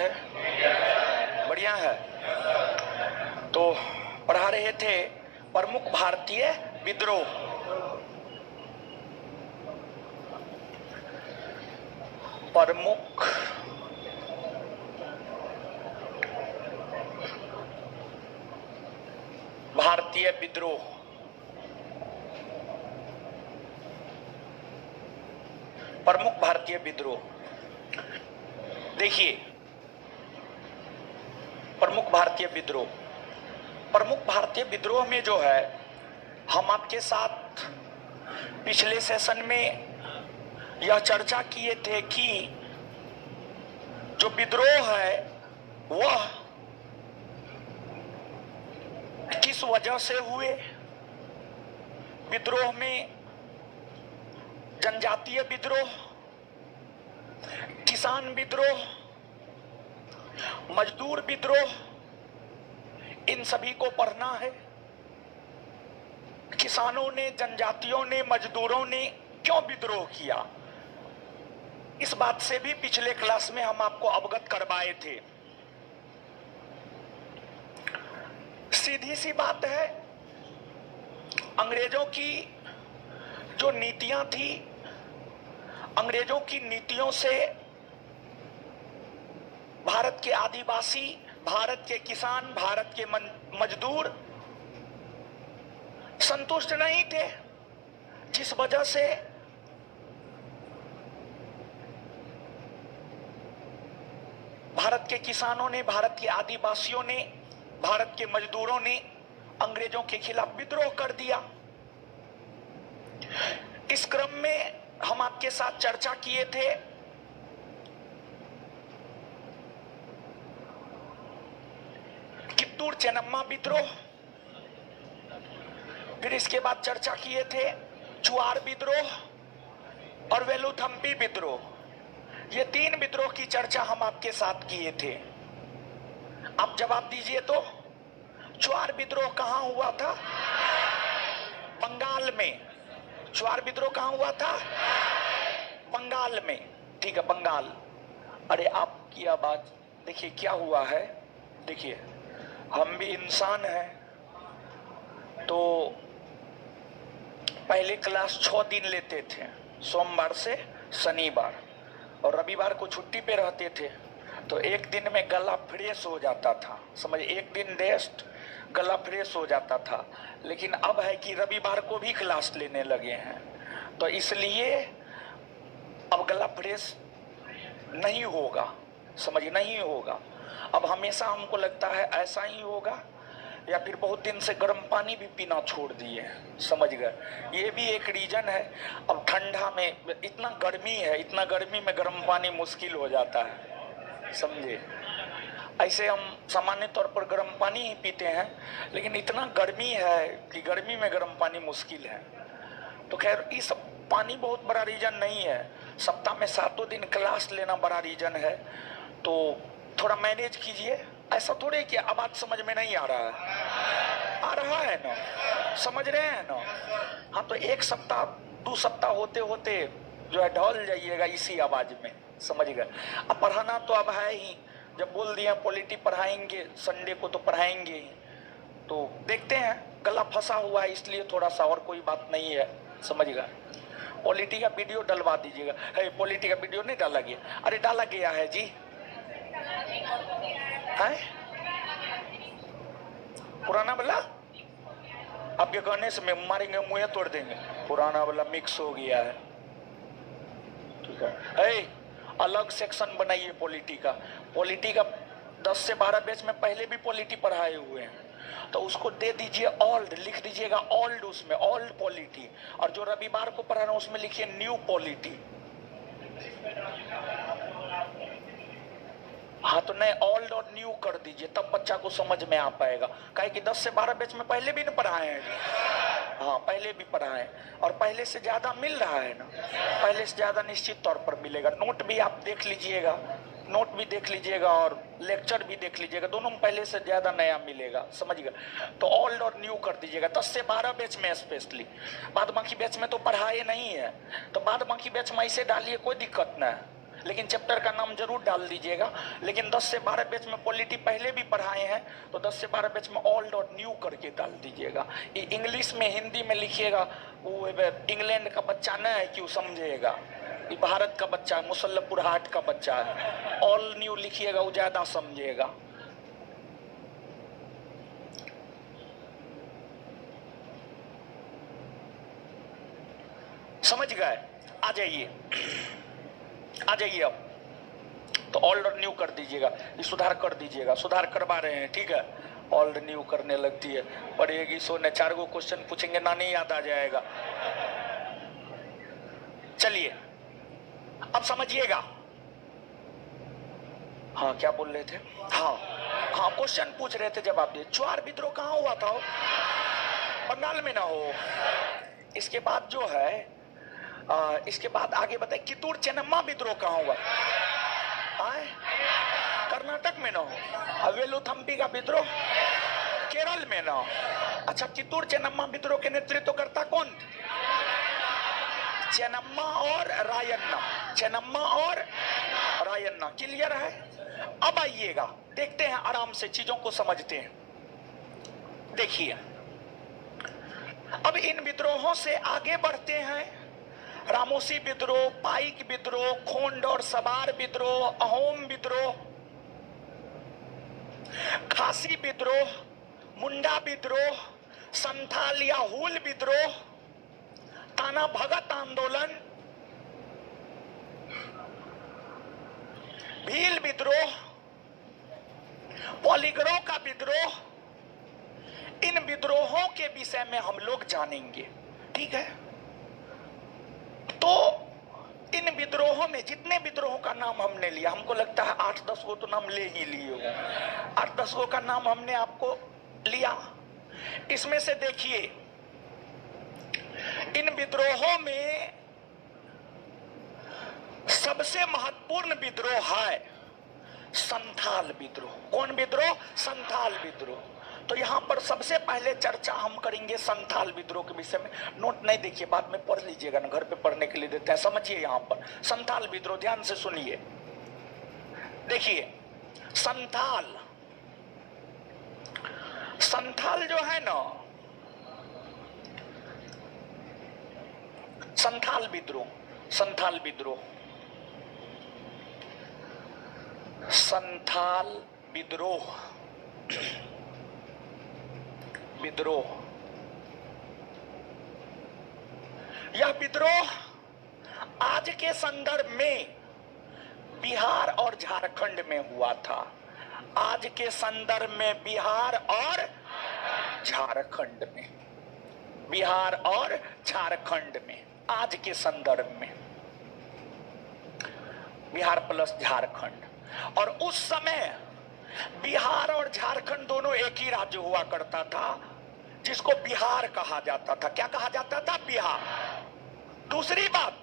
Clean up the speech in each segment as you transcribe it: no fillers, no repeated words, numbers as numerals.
है? बढ़िया है। तो पढ़ा रहे थे प्रमुख भारतीय विद्रोह। प्रमुख भारतीय विद्रोह। प्रमुख भारतीय विद्रोह। देखिए, प्रमुख भारतीय विद्रोह, प्रमुख भारतीय विद्रोह में जो है, हम आपके साथ पिछले सेशन में यह चर्चा किए थे कि जो विद्रोह है वह किस वजह से हुए। विद्रोह में जनजातीय विद्रोह, किसान विद्रोह, मजदूर विद्रोह, इन सभी को पढ़ना है। किसानों ने, जनजातियों ने, मजदूरों ने क्यों विद्रोह किया, इस बात से भी पिछले क्लास में हम आपको अवगत करवाए थे। सीधी सी बात है, अंग्रेजों की जो नीतियां थी, अंग्रेजों की नीतियों से भारत के आदिवासी, भारत के किसान, भारत के मजदूर संतुष्ट नहीं थे, जिस वजह से भारत के किसानों ने, भारत के आदिवासियों ने, भारत के मजदूरों ने अंग्रेजों के खिलाफ विद्रोह कर दिया। इस क्रम में हम आपके साथ चर्चा किए थे कित्तूर चेन्नम्मा विद्रोह, फिर इसके बाद चर्चा किए थे चुआर विद्रोह और वेलुथम्पी विद्रोह। ये तीन विद्रोह की चर्चा हम आपके साथ किए थे। आप जवाब दीजिए तो, चुआर विद्रोह कहां हुआ था? बंगाल में। चुआर विद्रोह कहां हुआ था? बंगाल में। ठीक है, बंगाल। अरे आपकी आवाज देखिए क्या हुआ है। देखिए, हम भी इंसान हैं, तो पहले क्लास 6 दिन लेते थे, सोमवार से शनिवार, और रविवार को छुट्टी पे रहते थे, तो एक दिन में गला फ्रेश हो जाता था। समझ, एक दिन रेस्ट, गला फ्रेश हो जाता था। लेकिन अब है कि रविवार को भी क्लास लेने लगे हैं, तो इसलिए अब गला फ्रेश नहीं होगा। समझ, नहीं होगा। अब हमेशा हमको लगता है ऐसा ही होगा, या फिर बहुत दिन से गर्म पानी भी पीना छोड़ दिए। समझ गए, ये भी एक रीजन है। अब ठंडा में इतना गर्मी है, इतना गर्मी में गर्म पानी मुश्किल हो जाता है, समझे। ऐसे हम सामान्य तौर पर गर्म पानी ही पीते हैं, लेकिन इतना गर्मी है कि गर्मी में गर्म पानी मुश्किल है। तो खैर, इस पानी बहुत बड़ा रीजन नहीं है। सप्ताह में 7 दिन क्लास लेना बड़ा रीजन है, तो थोड़ा मैनेज कीजिए। ऐसा थोड़े कि आवाज समझ में नहीं आ रहा है, आ रहा है ना, समझ रहे हैं ना। हाँ, तो 1 सप्ताह 2 सप्ताह होते होते जो है ढल जाइएगा इसी आवाज में, समझ गए। अब पढ़ाना तो अब है ही, जब बोल दिया पॉलिटी पढ़ाएंगे, संडे को तो पढ़ाएंगे ही। तो देखते हैं, गला फंसा हुआ है इसलिए थोड़ा सा, और कोई बात नहीं है, समझ गए। पॉलिटी का वीडियो डलवा दीजिएगा। है, पॉलिटी का वीडियो नहीं डाला गया? अरे डाला गया है जी, है पुराना वाला। आपके कहने से मैं मारेंगे, मुंह तोड़ देंगे। पुराना वाला मिक्स हो गया है, ठीक है। अलग सेक्शन बनाइए पॉलिटी का। पॉलिटी का 10 से 12 बैच में पहले भी पॉलिटी पढ़ाए हुए हैं, तो उसको दे दीजिए ओल्ड, लिख दीजिएगा ओल्ड, उसमें ओल्ड पॉलिटी। और जो रविवार को पढ़ा रहा हूं उसमें लिखिए न्यू पॉलिटी। हाँ, तो नहीं, ओल्ड और न्यू कर दीजिए, तब बच्चा को समझ में आ पाएगा। काहे कि 10 से 12 बैच में पहले भी ना पढ़ाए हैं। हाँ, पहले भी पढ़ाए, और पहले से ज्यादा मिल रहा है ना, पहले से ज्यादा निश्चित तौर पर मिलेगा। नोट भी आप देख लीजिएगा, नोट भी देख लीजिएगा और लेक्चर भी देख लीजिएगा, दोनों में पहले से ज्यादा नया मिलेगा, समझ गए। तो ओल्ड और न्यू कर दीजिएगा 10 से 12 बैच में स्पेशली। बाद बाकी बैच में तो पढ़ाए नहीं है, तो बाद बाकी बैच में ऐसे डालिए, कोई दिक्कत ना है। लेकिन चैप्टर का नाम जरूर डाल दीजिएगा। लेकिन 10 से 12 बैच में पॉलिटी पहले भी पढ़ाए हैं, तो 10 से 12 बैच में ओल्ड और न्यू करके डाल दीजिएगा। इंग्लिश में हिंदी में लिखिएगा, वो इंग्लैंड का बच्चा न है क्यों समझिएगा, ये भारत का बच्चा है, मुसल्लपुर हाट का बच्चा है। ऑल न्यू लिखिएगा, वो ज्यादा समझिएगा। समझ गए? आ जाइए, आ जाइए। अब तो ओल्ड और न्यू कर दीजिएगा, ये सुधार कर दीजिएगा। सुधार करवा रहे हैं, ठीक है। ओल्ड न्यू करने लगती है, पढ़ेगी सो ने 4 गो क्वेश्चन पूछेंगे ना, नहीं याद आ जाएगा। चलिए अब समझिएगा। हाँ क्या बोल रहे थे? हाँ हाँ, क्वेश्चन पूछ रहे थे, जवाब दिए। चुआर विद्रोह कहाँ हुआ था? बंगाल में ना हो। इसके बाद जो है इसके बाद आगे बताए, कितूर चेन्नम्मा विद्रोह कहाँ हुआ? कर्नाटक में ना हो। वेलुथम्पी का विद्रोह केरल में ना हो। अच्छा, कितूर चेन्नम्मा विद्रोह के नेतृत्व करता कौन? चेन्नम्मा और रायन्ना। चेन्नम्मा और रायन्ना। क्लियर है? अब आइएगा, देखते हैं, आराम से चीजों को समझते हैं। देखिए, अब इन विद्रोहों से आगे बढ़ते हैं। रामोसी विद्रोह, पाइक विद्रोह, खोंड और सबार विद्रोह, अहोम विद्रोह, खासी विद्रोह, मुंडा विद्रोह, संथाल या हुल विद्रोह, ताना भगत आंदोलन, भील विद्रोह, पॉलीग्रो का विद्रोह, इन विद्रोहों के विषय में हम लोग जानेंगे। ठीक है? तो इन विद्रोहों में, जितने विद्रोहों का नाम हमने लिया, हमको लगता है 8-10 गो तो नाम ले ही लिए हो। 8-10 गो का नाम हमने आपको लिया। इसमें से देखिए, इन विद्रोहों में सबसे महत्वपूर्ण विद्रोह है संथाल विद्रोह। कौन विद्रोह? संथाल विद्रोह। तो यहाँ पर सबसे पहले चर्चा हम करेंगे संथाल विद्रोह के विषय में। नोट नहीं देखिए, बाद में पढ़ लीजिएगा ना, घर पे पढ़ने के लिए देते हैं। समझिए, यहाँ पर संथाल विद्रोह ध्यान से सुनिए। देखिए, संथाल जो है ना, संथाल विद्रोह, संथाल विद्रोह यह विद्रोह आज के संदर्भ में बिहार और झारखंड में हुआ था। आज के संदर्भ में बिहार और झारखंड में, बिहार और झारखंड में, आज के संदर्भ में बिहार प्लस झारखंड। और उस समय बिहार और झारखंड दोनों एक ही राज्य हुआ करता था, जिसको बिहार कहा जाता था। क्या कहा जाता था? बिहार। दूसरी बात,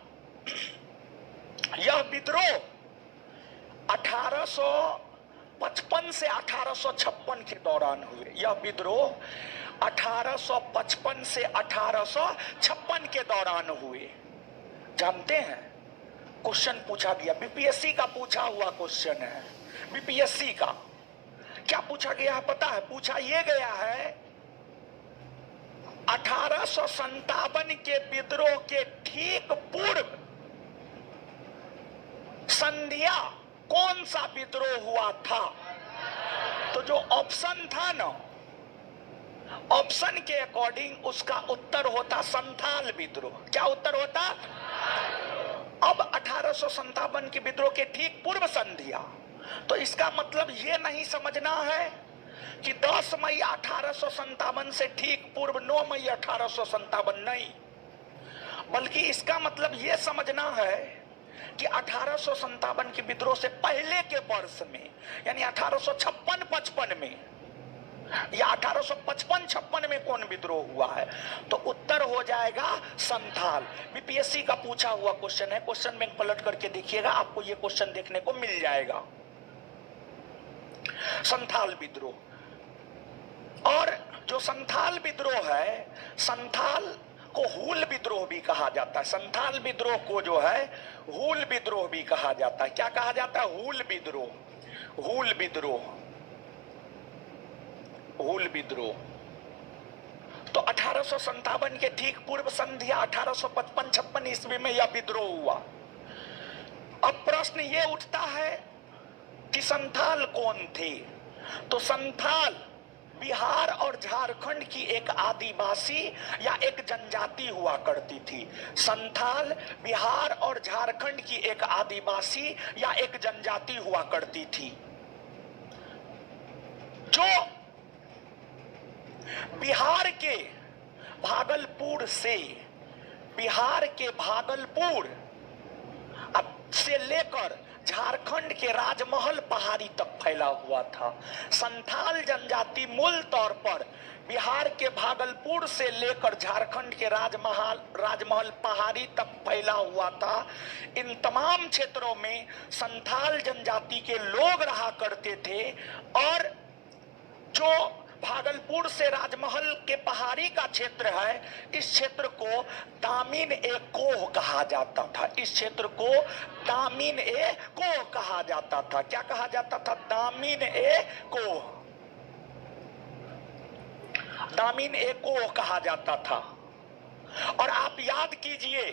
यह विद्रोह 1855 से 1856 के दौरान हुए। यह विद्रोह 1855 से 1856 के दौरान हुए। जानते हैं, क्वेश्चन पूछा गया, बीपीएससी का पूछा हुआ क्वेश्चन है। बीपीएससी का क्या पूछा गया है पता है? पूछा यह गया है 1857 के विद्रोह के ठीक पूर्व संध्या कौन सा विद्रोह हुआ था? तो जो ऑप्शन था ना, ऑप्शन के अकॉर्डिंग उसका उत्तर होता संथाल विद्रोह। क्या उत्तर होता? अब 1857 के विद्रोह के ठीक पूर्व संध्या, तो इसका मतलब यह नहीं समझना है कि 10 मई 1857 से ठीक पूर्व 9 मई 1857 नहीं, बल्कि इसका मतलब यह समझना है कि 1857 के विद्रोह से पहले के वर्ष में, यानी 1856-55 में या 1855-56 में कौन विद्रोह हुआ है? तो उत्तर हो जाएगा संथाल। बीपीएससी का पूछा हुआ क्वेश्चन है, क्वेश्चन बैंक पलट करके देखिएगा, आपको यह क्वेश्चन देखने को मिल जाएगा। संथाल विद्रोह। और जो संथाल विद्रोह है, संथाल को हूल विद्रोह भी कहा जाता है। संथाल विद्रोह को जो है हूल विद्रोह भी कहा जाता है। क्या कहा जाता है? हूल विद्रोह। हूल विद्रोह, हूल विद्रोह। तो 1857 के ठीक पूर्व संध्या 1855-56 ईस्वी में यह विद्रोह हुआ। अब प्रश्न ये उठता है कि संथाल कौन थे? तो संथाल बिहार और झारखंड की एक आदिवासी या एक जनजाति हुआ करती थी। संथाल बिहार और झारखंड की एक आदिवासी या एक जनजाति हुआ करती थी, जो बिहार के भागलपुर से लेकर झारखंड के राजमहल पहाड़ी तक फैला हुआ था। संथाल जनजाति मूल तौर पर बिहार के भागलपुर से लेकर झारखंड के राजमहल पहाड़ी तक फैला हुआ था। इन तमाम क्षेत्रों में संथाल जनजाति के लोग रहा करते थे और जो भागलपुर से राजमहल के पहाड़ी का क्षेत्र है, इस क्षेत्र को दामिन ए कोह कहा जाता था। इस क्षेत्र को दामिन ए कोह कहा जाता था। क्या कहा जाता था? दामिन ए कोह, दामिन ए कोह कहा जाता था। और आप याद कीजिए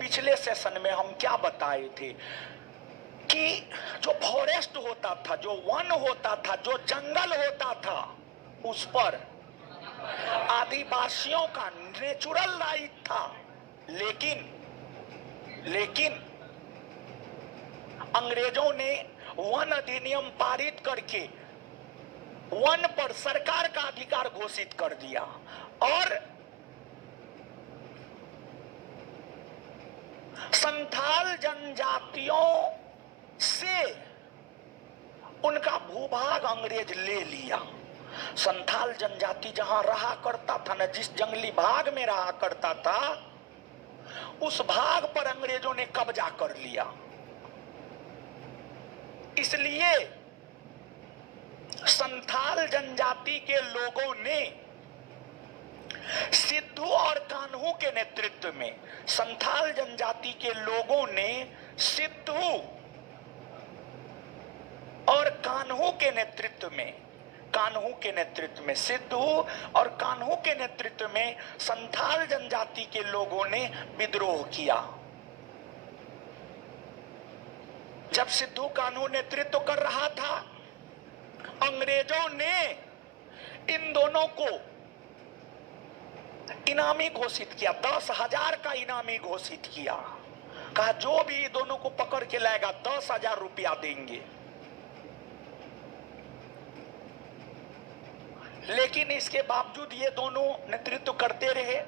पिछले सेशन में हम क्या बताए थे कि जो फॉरेस्ट होता था, जो वन होता था, जो जंगल होता था, उस पर आदिवासियों का नेचुरल राइट था। लेकिन अंग्रेजों ने वन अधिनियम पारित करके वन पर सरकार का अधिकार घोषित कर दिया और संथाल जनजातियों से उनका भूभाग अंग्रेज ले लिया। संथाल जनजाति जहां रहा करता था ना, जिस जंगली भाग में रहा करता था, उस भाग पर अंग्रेजों ने कब्जा कर लिया। इसलिए संथाल जनजाति के लोगों ने सिद्धू और कान्हू के नेतृत्व में, संथाल जनजाति के लोगों ने सिद्धू और कान्हू के नेतृत्व में, सिद्धू और कान्हू के नेतृत्व में संथाल जनजाति के लोगों ने विद्रोह किया। जब सिद्धू कान्हू नेतृत्व कर रहा था, अंग्रेजों ने इन दोनों को इनामी घोषित किया, 10,000 का इनामी घोषित किया। कहा जो भी दोनों को पकड़ के लाएगा 10,000 रुपया देंगे। लेकिन इसके बावजूद ये दोनों नेतृत्व करते रहे।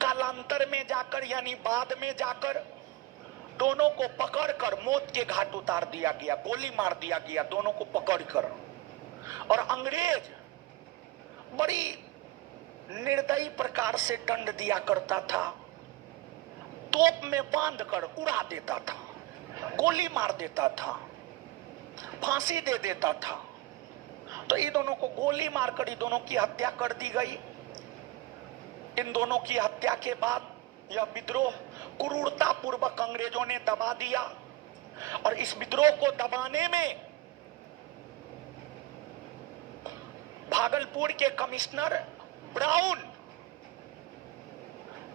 कालांतर में जाकर यानी बाद में जाकर दोनों को पकड़कर मौत के घाट उतार दिया गया, गोली मार दिया गया दोनों को पकड़कर। और अंग्रेज बड़ी निर्दयी प्रकार से दंड दिया करता था, तोप में बांधकर उड़ा देता था, गोली मार देता था, फांसी दे देता था। तो इन दोनों को गोली मारकर इन दोनों की हत्या कर दी गई। इन दोनों की हत्या के बाद यह विद्रोह क्रूरता पूर्वक अंग्रेजों ने दबा दिया और इस विद्रोह को दबाने में भागलपुर के कमिश्नर ब्राउन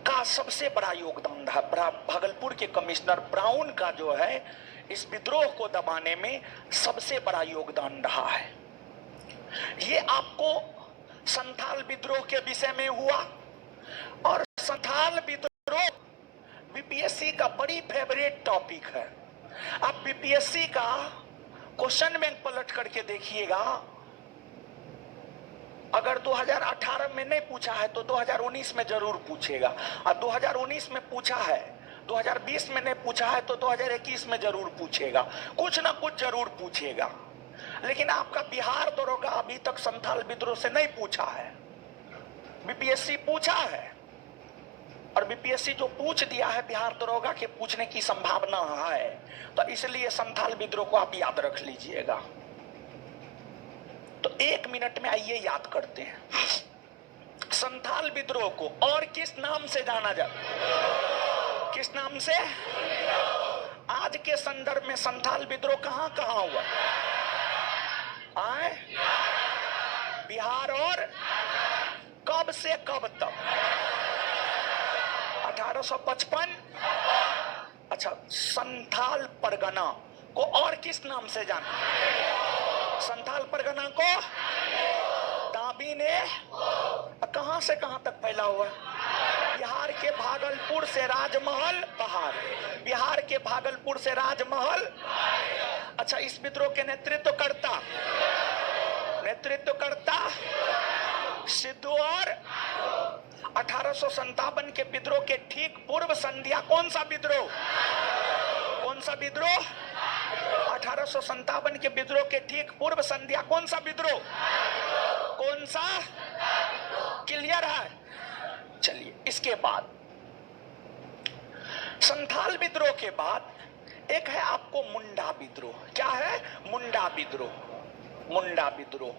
का सबसे बड़ा योगदान रहा। भागलपुर के कमिश्नर ब्राउन का जो है इस विद्रोह को दबाने में सबसे बड़ा योगदान रहा है। ये आपको संथाल विद्रोह के विषय में हुआ। और संथाल विद्रोह बीपीएससी का बड़ी फेवरेट टॉपिक है। आप बीपीएससी का क्वेश्चन बैंक पलट करके देखिएगा, अगर 2018 में नहीं पूछा है तो 2019 में जरूर पूछेगा, और 2019 में पूछा है, 2020 में नहीं पूछा है तो 2021 में जरूर पूछेगा, कुछ ना कुछ जरूर पूछेगा। लेकिन आपका बिहार दरोगा अभी तक संथाल विद्रोह से नहीं पूछा है, बीपीएससी पूछा है। और बीपीएससी जो पूछ दिया है बिहार दरोगा के पूछने की संभावना है, तो इसलिए संथाल विद्रोह को आप याद रख लीजिएगा। तो 1 मिनट में आइए याद करते हैं। संथाल विद्रोह को और किस नाम से जाना जाता? किस नाम से? आज के संदर्भ में संथाल विद्रोह कहां कहां हुआ? आए बिहार, और कब से कब तक? 1855। अच्छा, संथाल परगना को और किस नाम से जाना? संथाल परगना को दाबी ने कहां से कहां तक फैला हुआ? बिहार के भागलपुर से राजमहल पहाड़, बिहार के भागलपुर से राजमहल। अच्छा, इस विद्रोह के नेतृत्व करता सिद्धू। और 1857 के विद्रोह के ठीक पूर्व संध्या कौन सा विद्रोह? कौन सा विद्रोह? 1857 के विद्रोह के ठीक पूर्व संध्या कौन सा विद्रोह? कौन सा? क्लियर है? चलिए, इसके बाद संथाल विद्रोह के बाद एक है आपको मुंडा विद्रोह। क्या है? मुंडा विद्रोह। मुंडा विद्रोह,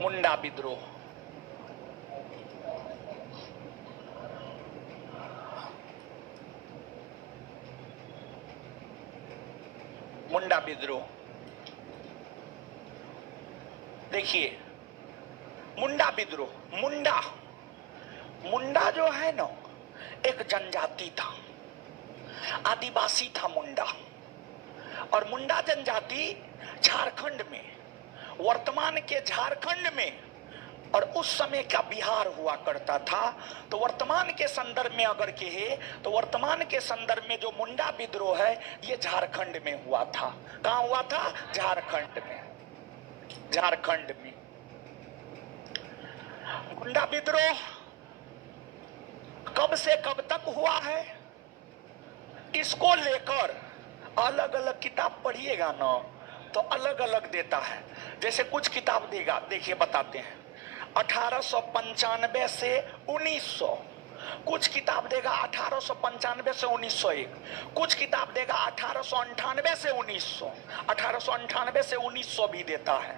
मुंडा विद्रोह। मुंडा विद्रोह देखिए, मुंडा विद्रोह, मुंडा जो है ना, एक जनजाति था, आदिवासी था मुंडा। और मुंडा जनजाति झारखंड में, वर्तमान के झारखंड में और उस समय का बिहार हुआ करता था। तो वर्तमान के संदर्भ में अगर कहे तो वर्तमान के संदर्भ में जो मुंडा विद्रोह है ये झारखंड में हुआ था। कहां हुआ था? झारखंड में। झारखंड में मुंडा विद्रोह कब से कब तक हुआ है, इसको लेकर अलग अलग किताब पढ़िएगा ना तो अलग अलग देता है। जैसे कुछ किताब देगा, देखिए बताते हैं 1895 से 1900, कुछ किताब देगा 1895 से 1901, कुछ किताब देगा 1898 से 1900, 1898 से 1900 भी देता है।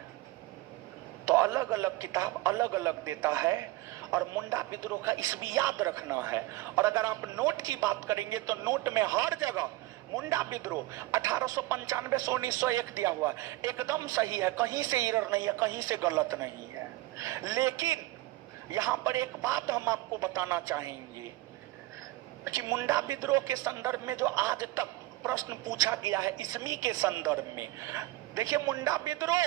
तो अलग अलग किताब अलग अलग देता है। और मुंडा विद्रोह का इसमें याद रखना है। और अगर आप नोट की बात करेंगे तो नोट में हर जगह मुंडा विद्रोह 1895 से 1901 दिया हुआ है। एकदम सही है, कहीं से एरर नहीं है, कहीं से गलत नहीं है। लेकिन यहां पर एक बात हम आपको बताना चाहेंगे कि मुंडा विद्रोह के संदर्भ में जो आज तक प्रश्न पूछा गया है इसमी के संदर्भ में, देखिए मुंडा विद्रोह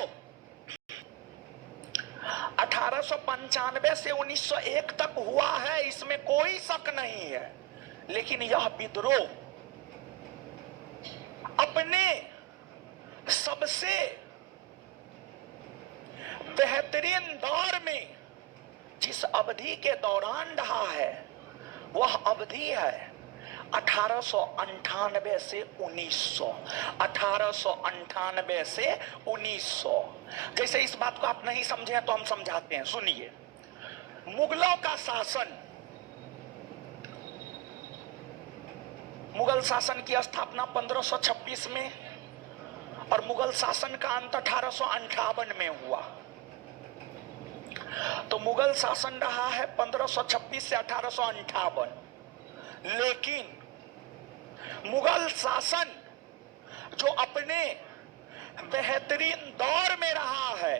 1895 से 1901 तक हुआ है, इसमें कोई शक नहीं है। लेकिन यह विद्रोह अपने सबसे बेहतरीन दौर में जिस अवधि के दौरान रहा है वह अवधि है 1898 से 1900, 1898 से 1900। जैसे इस बात को आप नहीं समझे तो हम समझाते हैं, सुनिए। मुगलों का शासन, मुगल शासन की स्थापना 1526 में और मुगल शासन का अंत 1858 में हुआ। तो मुगल शासन रहा है 1526 से 1858। लेकिन मुगल शासन जो अपने बेहतरीन दौर में रहा है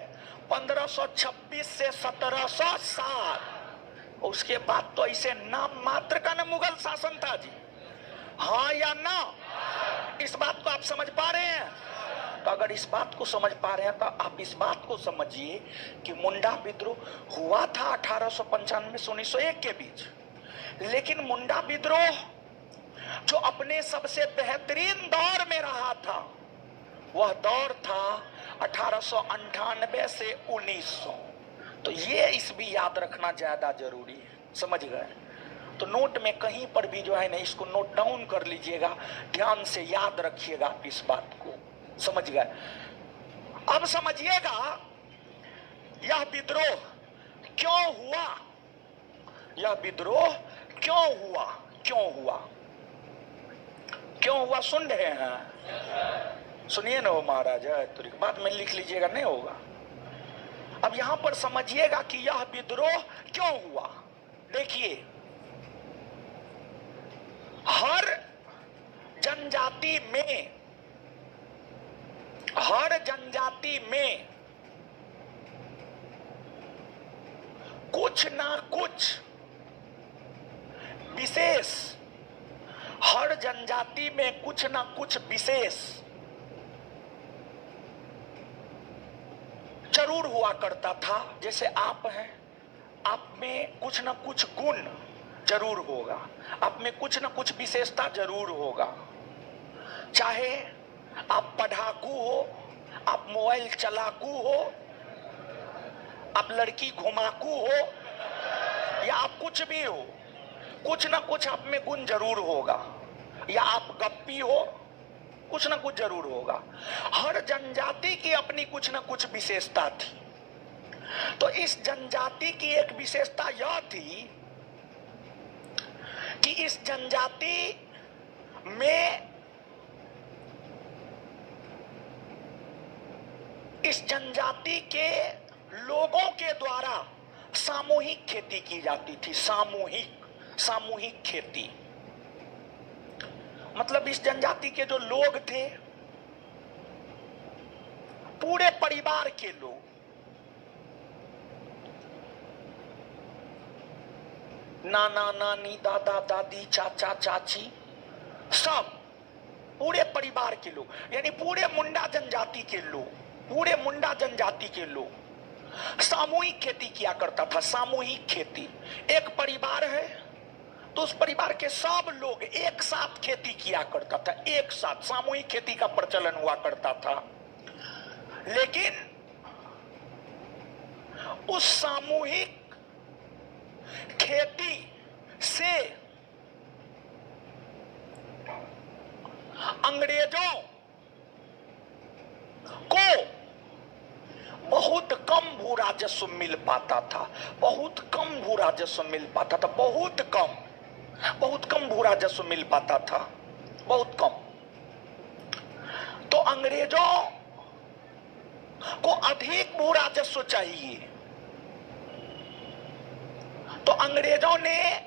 1526 से 1707, उसके बाद तो ऐसे नाम मात्र का ना मुगल शासन था जी। हाँ या ना? इस बात को आप समझ पा रहे हैं? तो अगर इस बात को समझ पा रहे हैं तो आप इस बात को समझिए कि मुंडा विद्रोह हुआ था 1895 से 1901 के बीच। लेकिन मुंडा विद्रोह जो अपने सबसे बेहतरीन दौर में रहा था वह दौर था 1898 से 1900। तो ये इस भी याद रखना ज्यादा जरूरी है, समझ गए? तो नोट में कहीं पर भी जो है ना इसको नोट डाउन कर लीजिएगा, ध्यान से याद रखिएगा आप इस बात को, समझ गए? अब समझिएगा यह विद्रोह क्यों हुआ, यह विद्रोह क्यों हुआ, क्यों हुआ, क्यों हुआ, सुन रहे हैं? सुनिए ना वो महाराज है, तो बाद में लिख लीजिएगा, नहीं होगा। अब यहां पर समझिएगा कि यह विद्रोह क्यों हुआ। देखिए, हर जनजाति में कुछ ना कुछ विशेष, हर जनजाति में कुछ ना कुछ विशेष जरूर हुआ करता था। जैसे आप हैं, आप में कुछ ना कुछ गुण जरूर होगा, आप में कुछ ना कुछ विशेषता जरूर होगा। चाहे आप पढ़ाकू हो, आप मोबाइल चलाकू हो, आप लड़की घुमाकू हो, या आप कुछ भी हो, कुछ ना कुछ आप में गुण जरूर होगा। या आप गप्पी हो, कुछ ना कुछ जरूर होगा। हर जनजाति की अपनी कुछ ना कुछ विशेषता थी। तो इस जनजाति की एक विशेषता यह थी कि इस जनजाति में, इस जनजाति के लोगों के द्वारा सामूहिक खेती की जाती थी। सामूहिक खेती मतलब इस जनजाति के जो लोग थे, पूरे परिवार के लोग, नाना नानी, दादा दादी, चाचा चाची, सब पूरे परिवार के लोग, यानी पूरे मुंडा जनजाति के लोग, पूरे मुंडा जनजाति के लोग सामूहिक खेती किया करता था। सामूहिक खेती, एक परिवार है तो उस परिवार के सब लोग एक साथ खेती किया करता था। एक साथ सामूहिक खेती का प्रचलन हुआ करता था। लेकिन उस सामूहिक खेती से अंग्रेजों को बहुत कम भू राजस्व मिल पाता था। बहुत कम भू राजस्व मिल पाता था। बहुत कम भू राजस्व मिल पाता था। बहुत कम। तो अंग्रेजों को अधिक भू राजस्व चाहिए। तो अंग्रेजों ने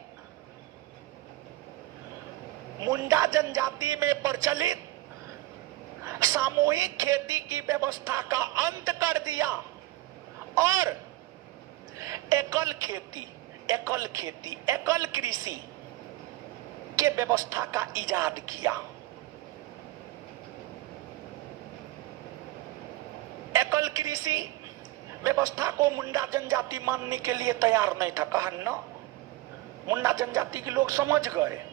मुंडा जनजाति में प्रचलित सामूहिक खेती की व्यवस्था का अंत कर दिया और एकल कृषि के व्यवस्था का इजाद किया। एकल कृषि व्यवस्था को मुंडा जनजाति मानने के लिए तैयार नहीं था। कहा न, मुंडा जनजाति के लोग समझ गए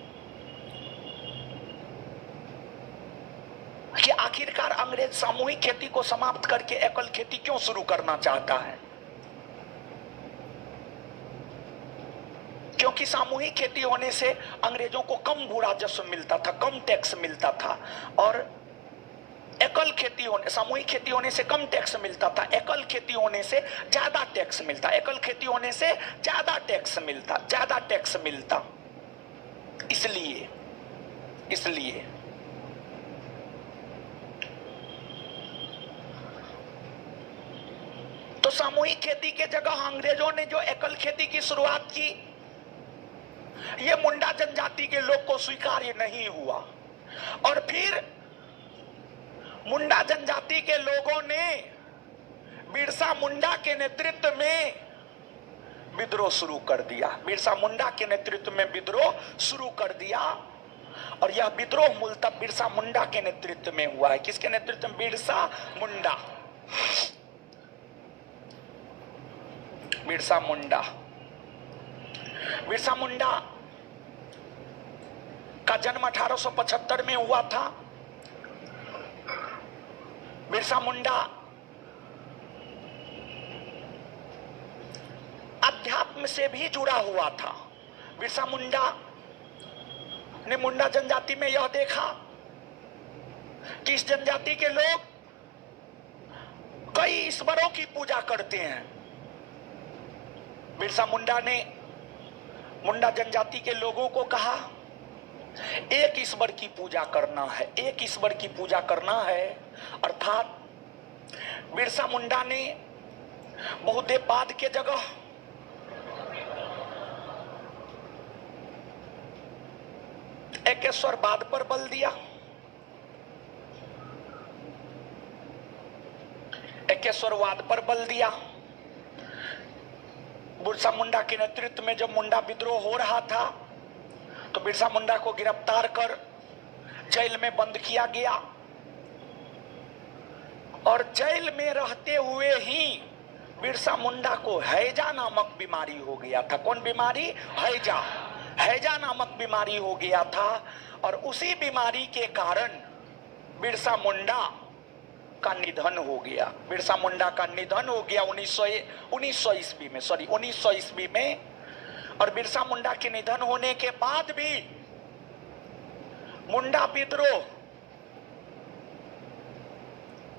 कि आखिरकार अंग्रेज सामूहिक खेती को समाप्त करके एकल खेती क्यों शुरू करना चाहता है। क्योंकि सामूहिक खेती होने से अंग्रेजों को कम भू राजस्व मिलता था, कम टैक्स मिलता था, और एकल खेती होने, सामूहिक खेती होने से कम टैक्स मिलता था, एकल खेती होने से ज्यादा टैक्स मिलता, एकल खेती होने से ज्यादा टैक्स मिलता। इसलिए तो सामूहिक खेती के जगह अंग्रेजों ने जो एकल खेती की शुरुआत की, ये मुंडा जनजाति के लोग को स्वीकार्य नहीं हुआ। और फिर मुंडा जनजाति के लोगों ने बिरसा मुंडा के नेतृत्व में विद्रोह शुरू कर दिया। बिरसा मुंडा के नेतृत्व में विद्रोह शुरू कर दिया। और यह विद्रोह मूलतः बिरसा मुंडा के नेतृत्व में हुआ है। किसके नेतृत्व में? बिरसा मुंडा। बिरसा मुंडा का जन्म 1875 में हुआ था। बिरसा मुंडा अध्यात्म से भी जुड़ा हुआ था। बिरसा मुंडा ने मुंडा जनजाति में यह देखा कि इस जनजाति के लोग कई ईश्वरों की पूजा करते हैं। बिरसा मुंडा ने मुंडा जनजाति के लोगों को कहा एक ईश्वर की पूजा करना है, एक ईश्वर की पूजा करना है। अर्थात बिरसा मुंडा ने बहुदेववाद के जगह एकेश्वरवाद पर बल दिया। एकेश्वरवाद पर बल दिया। बिरसा मुंडा के नेतृत्व में जब मुंडा विद्रोह हो रहा था तो बिरसा मुंडा को गिरफ्तार कर जेल में बंद किया गया और जेल में रहते हुए ही बिरसा मुंडा को हैजा नामक बीमारी हो गया था। कौन बीमारी? हैजा। हैजा नामक बीमारी हो गया था और उसी बीमारी के कारण बिरसा मुंडा का निधन हो गया। बिरसा मुंडा का निधन हो गया 1900 ईस्वी में, 1900 ईस्वी में। और बिरसा मुंडा के निधन होने के बाद भी मुंडा विद्रोह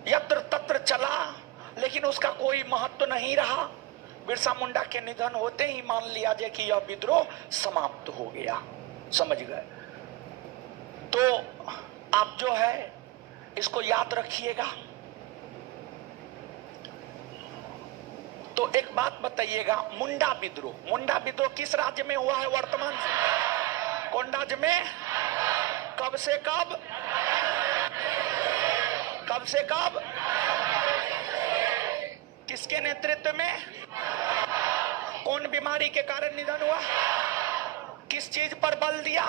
यत्र तत्र चला, लेकिन उसका कोई महत्व नहीं रहा। बिरसा मुंडा के निधन होते ही मान लिया जाए कि यह विद्रोह समाप्त हो गया। समझ गए? तो आप जो है इसको याद रखिएगा। तो एक बात बताइएगा, मुंडा विद्रोह किस राज्य में हुआ है वर्तमान? कौन राज्य में? कब से कब? कब से कब? किसके नेतृत्व में? कौन बीमारी के कारण निधन हुआ? किस चीज पर बल दिया?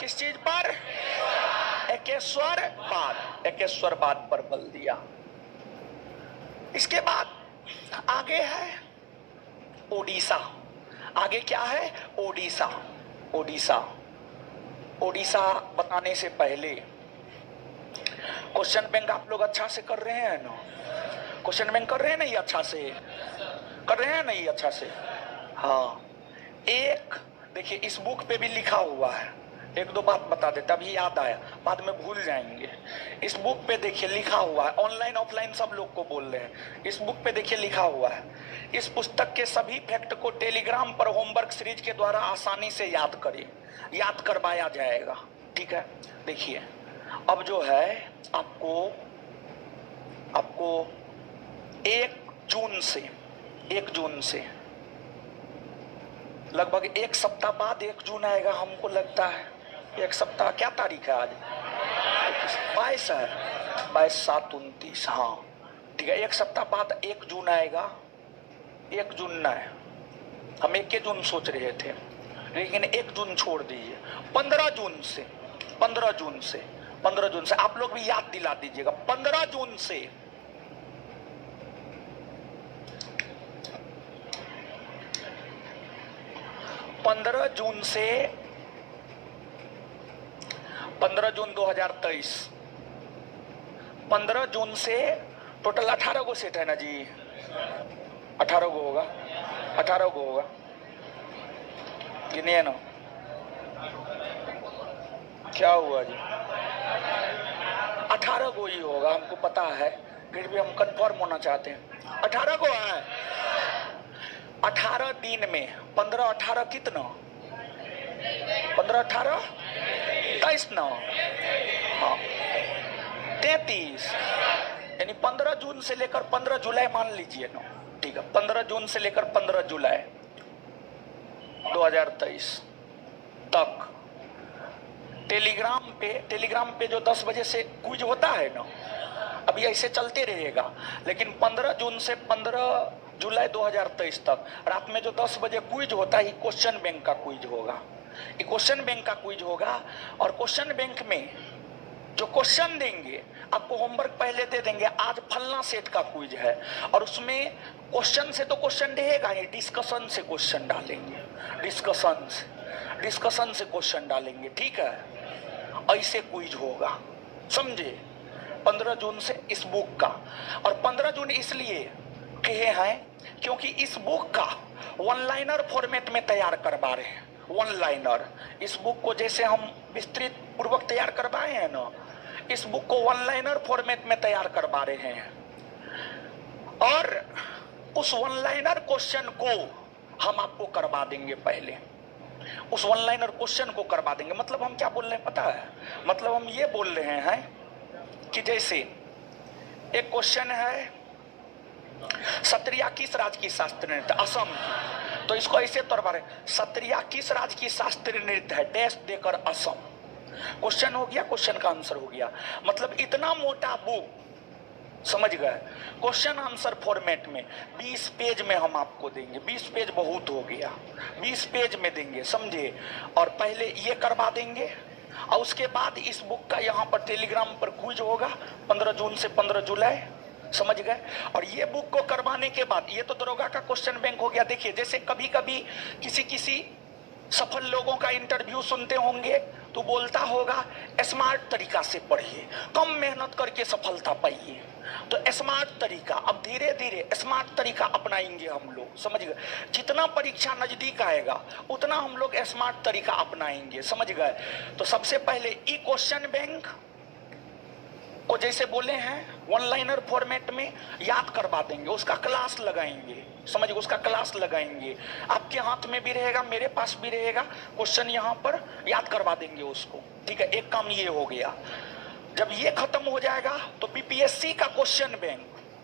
किस चीज पर? एकेश्वरवाद। एकेश्वरवाद पर बल दिया। इसके बाद आगे है ओडिशा। आगे क्या है? ओडिशा। ओडिशा। ओडिशा बताने से पहले क्वेश्चन बैंक आप लोग अच्छा से कर रहे हैं ना? क्वेश्चन बैंक कर रहे हैं ना? ये अच्छा से कर रहे हैं ना? ये अच्छा से। हाँ, एक देखिए इस बुक पे भी लिखा हुआ है। एक दो बात बता देता, अभी याद आया, बाद में भूल जाएंगे। इस बुक पे देखिए लिखा हुआ है, ऑनलाइन ऑफलाइन सब लोग को बोल रहे हैं। इस बुक पे देखिए लिखा हुआ है, इस पुस्तक के सभी फैक्ट को टेलीग्राम पर होमवर्क सीरीज के द्वारा आसानी से याद करिए, याद करवाया जाएगा। ठीक है, देखिए अब जो है आपको 1 जून से लगभग एक सप्ताह बाद 1 जून आएगा, हमको लगता है। एक सप्ताह, क्या तारीख है आज? 22 है, 22/7/29। हाँ ठीक है, एक सप्ताह बाद 1 जून आएगा। 1 जून ना है, हम 1 जून सोच रहे थे, लेकिन 1 जून छोड़ दीजिए। 15 जून से 15 जून से 15 जून से आप लोग भी याद दिला दीजिएगा। 15 जून से 15 जून से 15 जून 2023, 15 जून से टोटल 18 गो सेट है ना जी? 18 गो होगा, 18 गो होगा, गिनिए ना। क्या हुआ जी? 18 गो ही होगा, हमको पता है, फिर भी हम कंफर्म होना चाहते हैं। 18 गो है। 18 दिन में 15 18 कितना? 15 18 23 ना? हाँ 33, यानी 15 जून से लेकर 15 जुलाई मान लीजिए ना। ठीक है, 15 जून से लेकर 15 जुलाई 2023 तक टेलीग्राम पे जो 10 बजे से क्विज होता है ना, अभी ऐसे चलते रहेगा, लेकिन 15 जून से 15 जुलाई 2023 तक रात में जो 10 बजे क्विज होता है, क्वेश्चन बैंक का क्विज होगा। ये क्वेश्चन बैंक का क्विज होगा और क्वेश्चन बैंक में जो क्वेश्चन देंगे आपको होमवर्क पहले दे देंगे, आज फलना सेट का क्विज है और उसमें क्वेश्चन से तो क्वेश्चन रहेगा ही, डिस्कशन से क्वेश्चन डालेंगे, डिस्कशन से क्वेश्चन डालेंगे। ठीक है, ऐसे क्विज होगा, समझे? 15 जून से इस बुक का, और 15 जून इसलिए कहे हैं क्योंकि इस बुक का वन लाइनर फॉर्मेट में तैयार करवा रहे हैं। वन लाइनर, इस बुक को जैसे हम विस्तृत पूर्वक तैयार करवाए हैं ना, इस बुक को वन लाइनर फॉर्मेट में तैयार करवा रहे हैं और उस वन लाइनर क्वेश्चन को हम आपको करवा देंगे पहले। उस वन लाइनर क्वेश्चन को करवा देंगे। मतलब हम क्या बोल रहे हैं पता है? मतलब हम ये बोल रहे हैं कि जैसे एक क्वेश्चन है, सत्रिया किस राज्य की शास्त्रीय नृत्य? असम की। तो इसको ऐसे तौर पर सत्रिया किस राज्य की शास्त्रीय नृत्य है? डैश देकर असम। क्वेश्चन हो गया, क्वेश्चन का आंसर हो गया। मतलब इतना मोटा बुक, समझ गए? क्वेश्चन आंसर फॉर्मेट में 20 पेज में हम आपको देंगे। 20 पेज बहुत हो गया, 20 पेज में देंगे, समझे? और पहले ये करवा देंगे और उसके बाद इस बुक का यहाँ पर टेलीग्राम पर क्विज होगा 15 जून से 15 जुलाई, समझ गए? और ये बुक को करवाने के बाद ये तो दरोगा का क्वेश्चन बैंक हो गया। देखिए जैसे कभी कभी किसी सफल लोगों का इंटरव्यू सुनते होंगे तो बोलता होगा स्मार्ट तरीका से पढ़िए, कम मेहनत करके सफलता पाइए। तो स्मार्ट तरीका, अब धीरे धीरे स्मार्ट तरीका अपनाएंगे हम लोग, समझ गए? जितना परीक्षा नजदीक आएगा उतना हम लोग स्मार्ट तरीका अपनाएंगे, समझ गए? तो सबसे पहले ई क्वेश्चन बैंक को जैसे बोले हैं वन लाइनर फॉर्मेट में याद करवा देंगे, उसका क्लास लगाएंगे, समझ, उसका क्लास लगाएंगे। आपके हाथ में भी रहेगा, मेरे पास भी रहेगा, क्वेश्चन यहाँ पर याद करवा देंगे उसको, ठीक है? एक काम ये हो गया। जब ये खत्म हो जाएगा तो बीपीएससी का क्वेश्चन बैंक,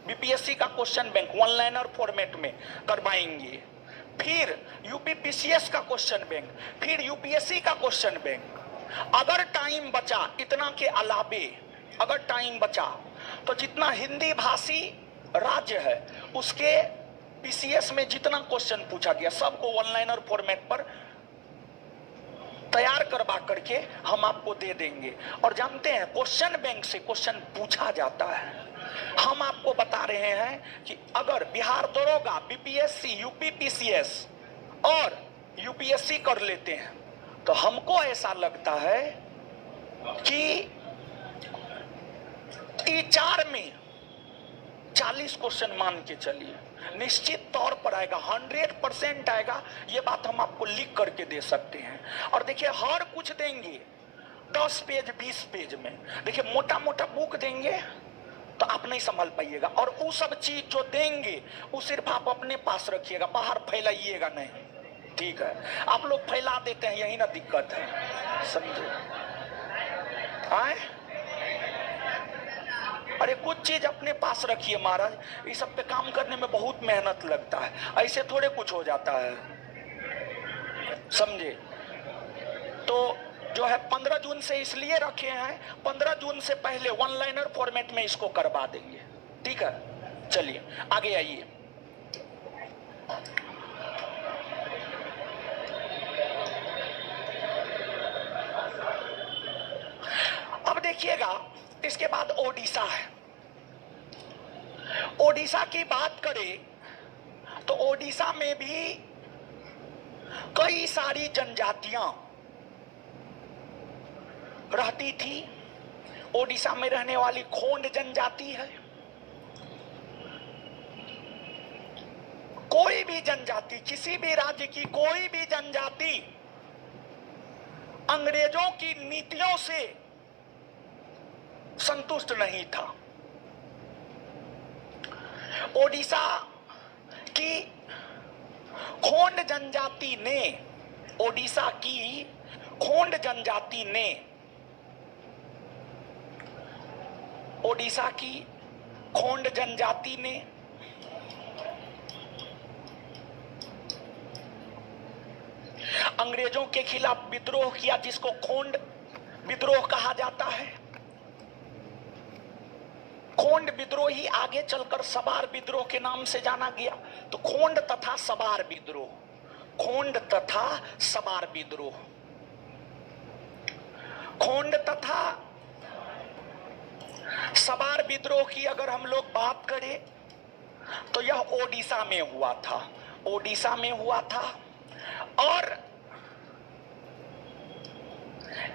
बीपीएससी का question bank one liner format में करवाएंगे। फिर यूपीपीसीएस का क्वेश्चन बैंक, फिर यूपीएससी का क्वेश्चन बैंक। अगर टाइम बचा, इतना के अलावे अगर टाइम बचा तो जितना हिंदी भाषी राज्य है उसके पीसीएस में जितना क्वेश्चन पूछा गया सबको वन लाइनर फॉर्मेट पर तैयार करवा करके हम आपको दे देंगे। और जानते हैं क्वेश्चन बैंक से क्वेश्चन पूछा जाता है। हम आपको बता रहे हैं कि अगर बिहार दरोगा, बीपीएससी, यूपीपीसीएस और यूपीएससी कर लेते हैं तो हमको ऐसा लगता है कि चार में 40 क्वेश्चन मान के चलिए निश्चित तौर पर आएगा, 100% आएगा। ये बात हम आपको लिख करके दे सकते हैं। और देखिए हर कुछ देंगे 10 पेज 20 पेज में। देखिए मोटा मोटा बुक देंगे तो आप नहीं संभाल पाइएगा, और वो सब चीज जो देंगे वो सिर्फ आप अपने पास रखिएगा, बाहर फैलाइएगा नहीं, ठीक है? आप लोग फैला देते हैं, यही ना दिक्कत है, समझे? आए? अरे कुछ चीज अपने पास रखिए महाराज, इस सब पे काम करने में बहुत मेहनत लगता है, ऐसे थोड़े कुछ हो जाता है, समझे? तो जो है 15 जून से इसलिए रखे हैं, 15 जून से पहले वन लाइनर फॉर्मेट में इसको करवा देंगे, ठीक है? चलिए आगे आइए। अब देखिएगा इसके बाद ओडिशा है। ओडिशा की बात करें तो ओडिशा में भी कई सारी जनजातियां रहती थी। ओडिशा में रहने वाली खोंड जनजाति है। कोई भी जनजाति, किसी भी राज्य की कोई भी जनजाति अंग्रेजों की नीतियों से संतुष्ट नहीं था। ओडिशा की खोंड जनजाति ने, ओडिशा की खोंड जनजाति ने, ओडिशा की खोंड जनजाति ने अंग्रेजों के खिलाफ विद्रोह किया, जिसको खोंड विद्रोह कहा जाता है। खोंड विद्रोह ही आगे चलकर सबार विद्रोह के नाम से जाना गया। तो खोंड तथा सबार विद्रोह, खोंड तथा सबार विद्रोह, खोंड तथा सबार विद्रोह की अगर हम लोग बात करें तो यह ओडिशा में हुआ था, ओडिशा में हुआ था। और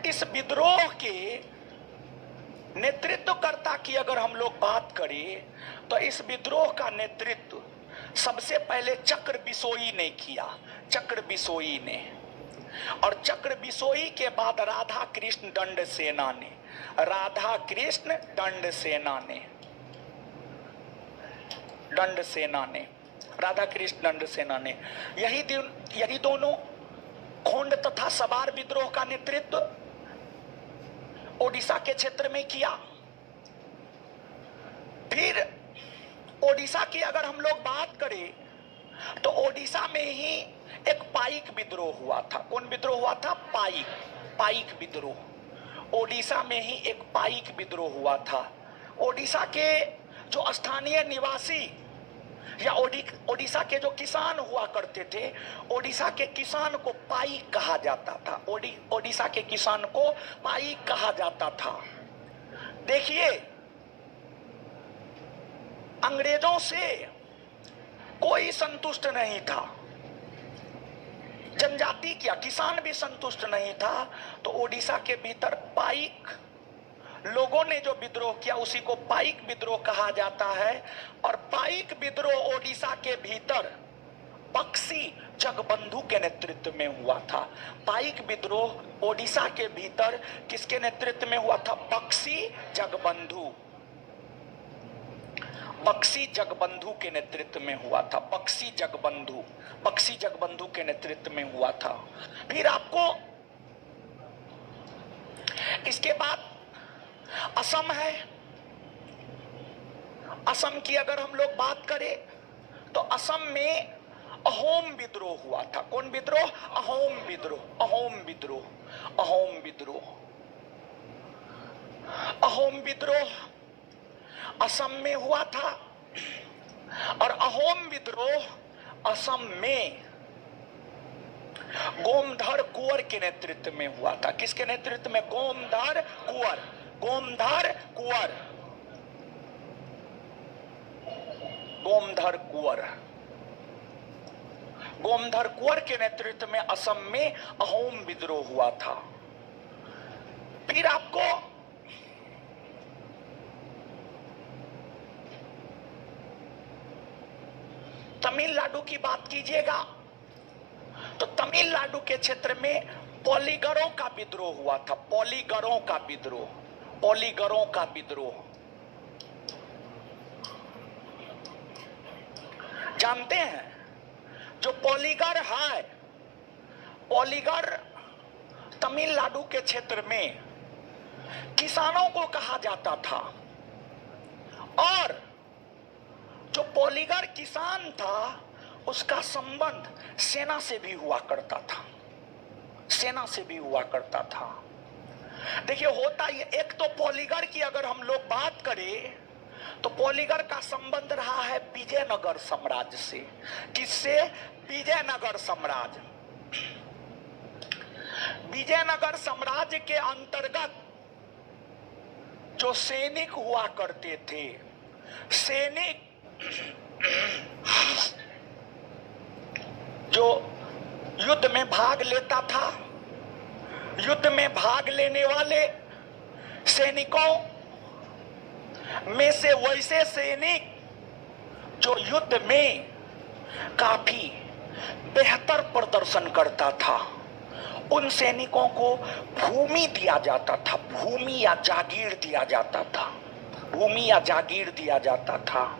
इस विद्रोह के नेतृत्वकर्ता की अगर हम लोग बात करें तो इस विद्रोह का नेतृत्व सबसे पहले चक्र बिसोई ने किया, चक्र बिसोई ने। और चक्र बिसोई के बाद राधा कृष्ण दंड सेना ने, राधा कृष्ण दंड सेना ने, दंड सेना ने, राधा कृष्ण दंड सेना ने, यही दोनों खोंड तथा सवार विद्रोह का नेतृत्व ओडिशा के क्षेत्र में किया। फिर ओडिशा की अगर हम लोग बात करें तो ओडिशा में ही एक पाइक विद्रोह हुआ था। कौन विद्रोह हुआ था? पाइक विद्रोह। ओडिशा में ही एक पाइक विद्रोह हुआ था। ओडिशा के जो स्थानीय निवासी या ओडिशा के जो किसान हुआ करते थे, ओडिशा के किसान को पाइक कहा जाता था। ओडिशा के किसान को पाइक कहा जाता था। देखिए, अंग्रेजों से कोई संतुष्ट नहीं था, जनजाति क्या किसान भी संतुष्ट नहीं था। तो ओडिशा के भीतर पाइक लोगों ने जो विद्रोह किया उसी को पाइक विद्रोह कहा जाता है। और पाइक विद्रोह ओडिशा के भीतर बक्सी जगबंधु के नेतृत्व में हुआ था। पाइक विद्रोह ओडिशा के भीतर किसके नेतृत्व में हुआ था? बक्सी जगबंधु के नेतृत्व में हुआ था। बक्सी जगबंधु के नेतृत्व में हुआ था। फिर आपको इसके बाद असम है। असम की अगर हम लोग बात करें तो असम में अहोम विद्रोह हुआ था। कौन विद्रोह? अहोम विद्रोह असम में हुआ था। और अहोम विद्रोह असम में गोमधर कुंवर के नेतृत्व में हुआ था। किसके नेतृत्व में? गोमधर कुंवर के नेतृत्व में असम में अहोम विद्रोह हुआ था। फिर आपको तमिलनाडु की बात कीजिएगा तो तमिलनाडु के क्षेत्र में पॉलीगरों का विद्रोह हुआ था। पॉलीगरों का विद्रोह जानते हैं? जो पॉलीगर है, पॉलीगर तमिलनाडु के क्षेत्र में किसानों को कहा जाता था। और जो पॉलीगर किसान था उसका संबंध सेना से भी हुआ करता था। देखिए, होता ये, एक तो पॉलीगर की अगर हम लोग बात करें तो पॉलीगर का संबंध रहा है विजयनगर साम्राज्य से। किससे? विजयनगर साम्राज्य के अंतर्गत जो सैनिक हुआ करते थे, सैनिक जो युद्ध में भाग लेता था, युद्ध में भाग लेने वाले सैनिकों में से वैसे सैनिक जो युद्ध में काफी बेहतर प्रदर्शन करता था, उन सैनिकों को भूमि दिया जाता था। भूमि या जागीर दिया जाता था।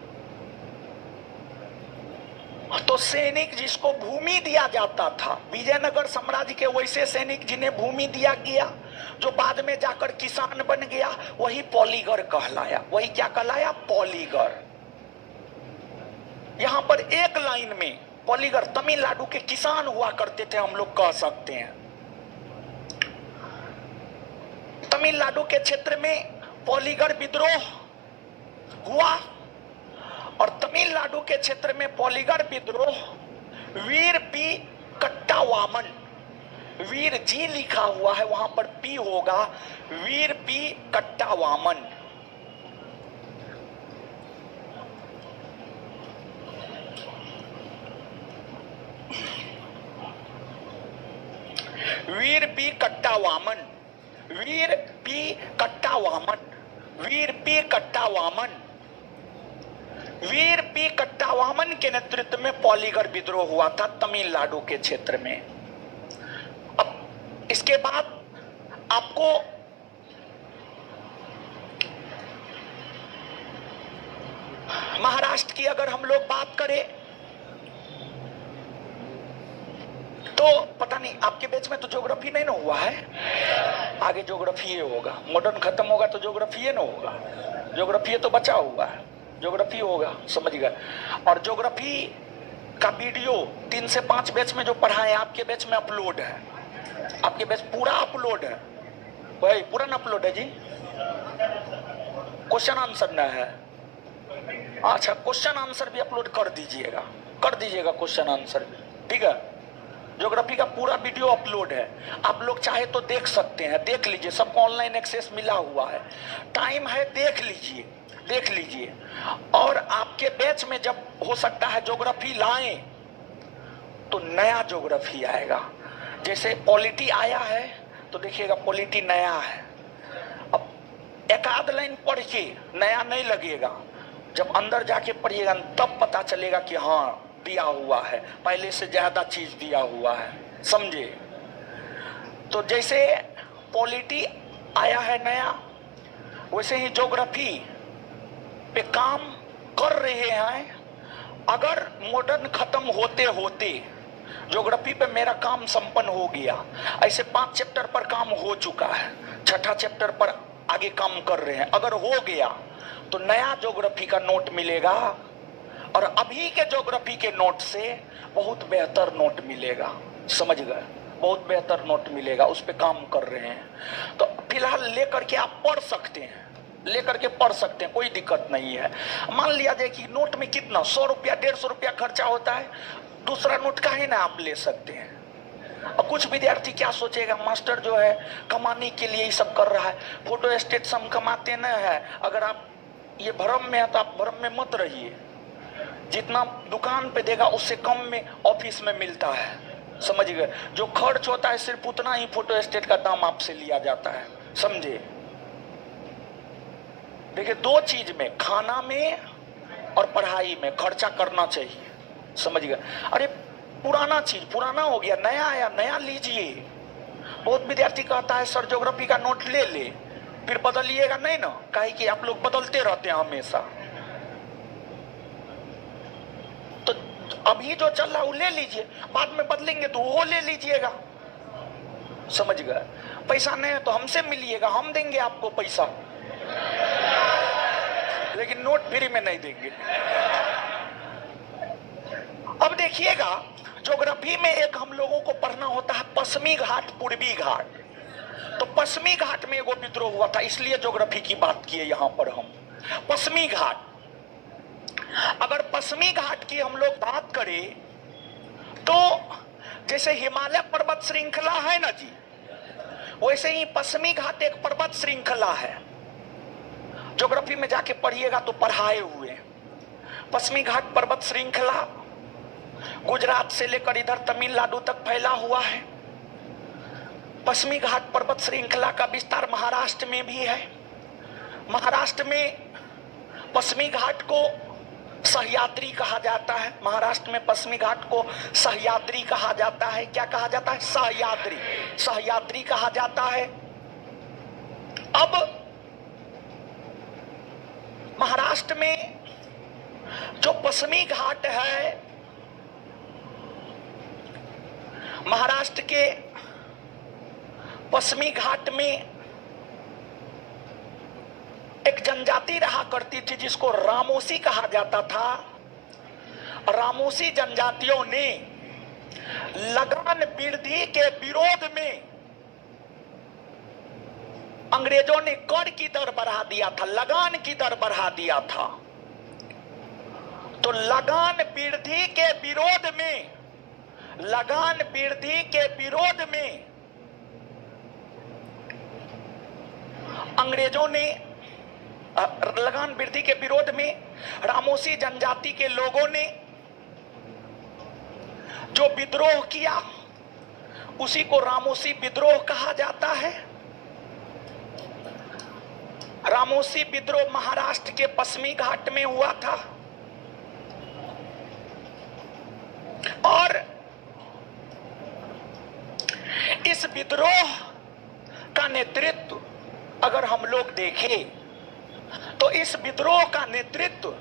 तो सैनिक जिसको भूमि दिया जाता था, विजयनगर साम्राज्य के वैसे सैनिक जिन्हें भूमि दिया गया, जो बाद में जाकर किसान बन गया, वही पॉलीगर कहलाया। वही क्या कहलाया? पॉलीगर। यहां पर एक लाइन में पॉलीगर तमिलनाडु के किसान हुआ करते थे, हम लोग कह सकते हैं। तमिलनाडु के क्षेत्र में पॉलीगर विद्रोह हुआ और तमिलनाडु के क्षेत्र में पॉलीगर विद्रोह वीर पी कट्टावामन, वीर जी लिखा हुआ है, वहां पर पी होगा, वीर पी कट्टावामन। वीर पी कट्टावामन, वीर पी कट्टावामन, वीर पी कट्टावामन, वीर पी कट्टावामन के नेतृत्व में पॉलीगर विद्रोह हुआ था तमिलनाडु के क्षेत्र में। अब इसके बाद आपको महाराष्ट्र की अगर हम लोग बात करें तो पता नहीं आपके बैच में तो ज्योग्राफी नहीं ना हुआ है, आगे ज्योग्राफी ये होगा, मॉडर्न खत्म होगा तो ज्योग्राफी ये ना होगा, ज्योग्राफी तो बचा हुआ है, ज्योग्राफी होगा, समझ गए। और ज्योग्राफी का वीडियो 3 से 5 बैच में जो पढ़ाए आपके बैच में अपलोड है, आपके बैच पूरा अपलोड है भाई, पूरा अपलोड है जी। क्वेश्चन आंसर ना है, अच्छा क्वेश्चन आंसर भी अपलोड कर दीजिएगा, कर दीजिएगा क्वेश्चन आंसर भी, ठीक है। ज्योग्राफी का पूरा वीडियो अपलोड है, आप लोग चाहे तो देख सकते हैं, देख लीजिए, सबको ऑनलाइन एक्सेस मिला हुआ है, टाइम है, देख लीजिए, देख लीजिए। और आपके बैच में जब हो सकता है ज्योग्राफी लाएं तो नया ज्योग्राफी आएगा, जैसे पॉलिटी आया है तो देखिएगा पॉलिटी नया है, अब एक आध लाइन पढ़ के नया नहीं लगेगा, जब अंदर जाके पढ़िएगा तब पता चलेगा कि हाँ दिया हुआ है, पहले से ज्यादा चीज दिया हुआ है, समझे। तो जैसे पॉलिटी आया है नया, वैसे ही ज्योग्राफी पे काम कर रहे हैं। अगर मॉडर्न खत्म होते होते ज्योग्राफी पे मेरा काम संपन्न हो गया, ऐसे 5 चैप्टर पर काम हो चुका है, 6ठा चैप्टर पर आगे काम कर रहे हैं, अगर हो गया तो नया ज्योग्राफी का नोट मिलेगा और अभी के ज्योग्राफी के नोट से बहुत बेहतर नोट मिलेगा, समझ गए, बहुत बेहतर नोट मिलेगा, उस पे काम कर रहे हैं। तो फिलहाल लेकर के आप पढ़ सकते हैं, लेकर के पढ़ सकते हैं, कोई दिक्कत नहीं है। मान लिया जाए कि नोट में कितना 100 रुपया 150 रुपया खर्चा होता है, दूसरा नोट का ही ना आप ले सकते हैं। और कुछ विद्यार्थी क्या सोचेगा, मास्टर जो है कमाने के लिए ये सब कर रहा है, फोटो स्टेट से हम कमाते न है। अगर आप ये भ्रम में है तो आप भ्रम में मत रहिए, जितना दुकान पे देगा उससे कम में ऑफिस में मिलता है, समझ गए। जो खर्च होता है सिर्फ उतना ही फोटो स्टेट का दाम आपसे लिया जाता है, समझे। देखिए 2 चीज में, खाना में और पढ़ाई में खर्चा करना चाहिए, समझ गए। अरे पुराना चीज पुराना हो गया, नया आया, नया लीजिए। बहुत विद्यार्थी कहता है सर ज्योग्राफी का नोट ले ले, फिर बदलिएगा नहीं ना, काहे कि आप लोग बदलते रहते हैं हमेशा। तो अभी जो चल रहा है वो ले लीजिए, बाद में बदलेंगे तो वो ले लीजिएगा, समझ गए। पैसा नहीं है तो हमसे मिलिएगा, हम देंगे आपको पैसा, लेकिन नोट फ्री में नहीं देंगे। अब देखिएगा ज्योग्राफी में एक हम लोगों को पढ़ना होता है पश्चिमी घाट पूर्वी घाट। तो पश्चिमी घाट में एगो विद्रोह हुआ था, इसलिए ज्योग्राफी की बात किए यहां पर हम। पश्चिमी घाट, अगर पश्चिमी घाट की हम लोग बात करें तो जैसे हिमालय पर्वत श्रृंखला है ना जी, वैसे ही पश्चिमी घाट एक पर्वत श्रृंखला है। ज्योग्राफी में जाके पढ़िएगा तो पढ़ाए हुए, पश्चिमी घाट पर्वत श्रृंखला गुजरात से लेकर इधर तमिलनाडु तक फैला हुआ है। पश्चिमी घाट पर्वत श्रृंखला का विस्तार महाराष्ट्र में भी है। महाराष्ट्र में पश्चिमी घाट को सह्याद्री कहा जाता है, महाराष्ट्र में पश्चिमी घाट को सह्याद्री कहा जाता है। क्या कहा जाता है? सह्याद्री, सह्याद्री कहा जाता है। अब महाराष्ट्र में जो पश्चिमी घाट है, महाराष्ट्र के पश्चिमी घाट में एक जनजाति रहा करती थी जिसको रामोसी कहा जाता था। रामोसी जनजातियों ने लगान वृद्धि के विरोध में अंग्रेजों ने कर की दर बढ़ा दिया था, लगान की दर बढ़ा दिया था। तो लगान वृद्धि के विरोध में, लगान वृद्धि के विरोध में अंग्रेजों ने, लगान वृद्धि के विरोध में रामोसी जनजाति के लोगों ने जो विद्रोह किया उसी को रामोसी विद्रोह कहा जाता है। रामोसी विद्रोह महाराष्ट्र के पश्चिमी घाट में हुआ था और इस विद्रोह का नेतृत्व अगर हम लोग देखें तो इस विद्रोह का नेतृत्व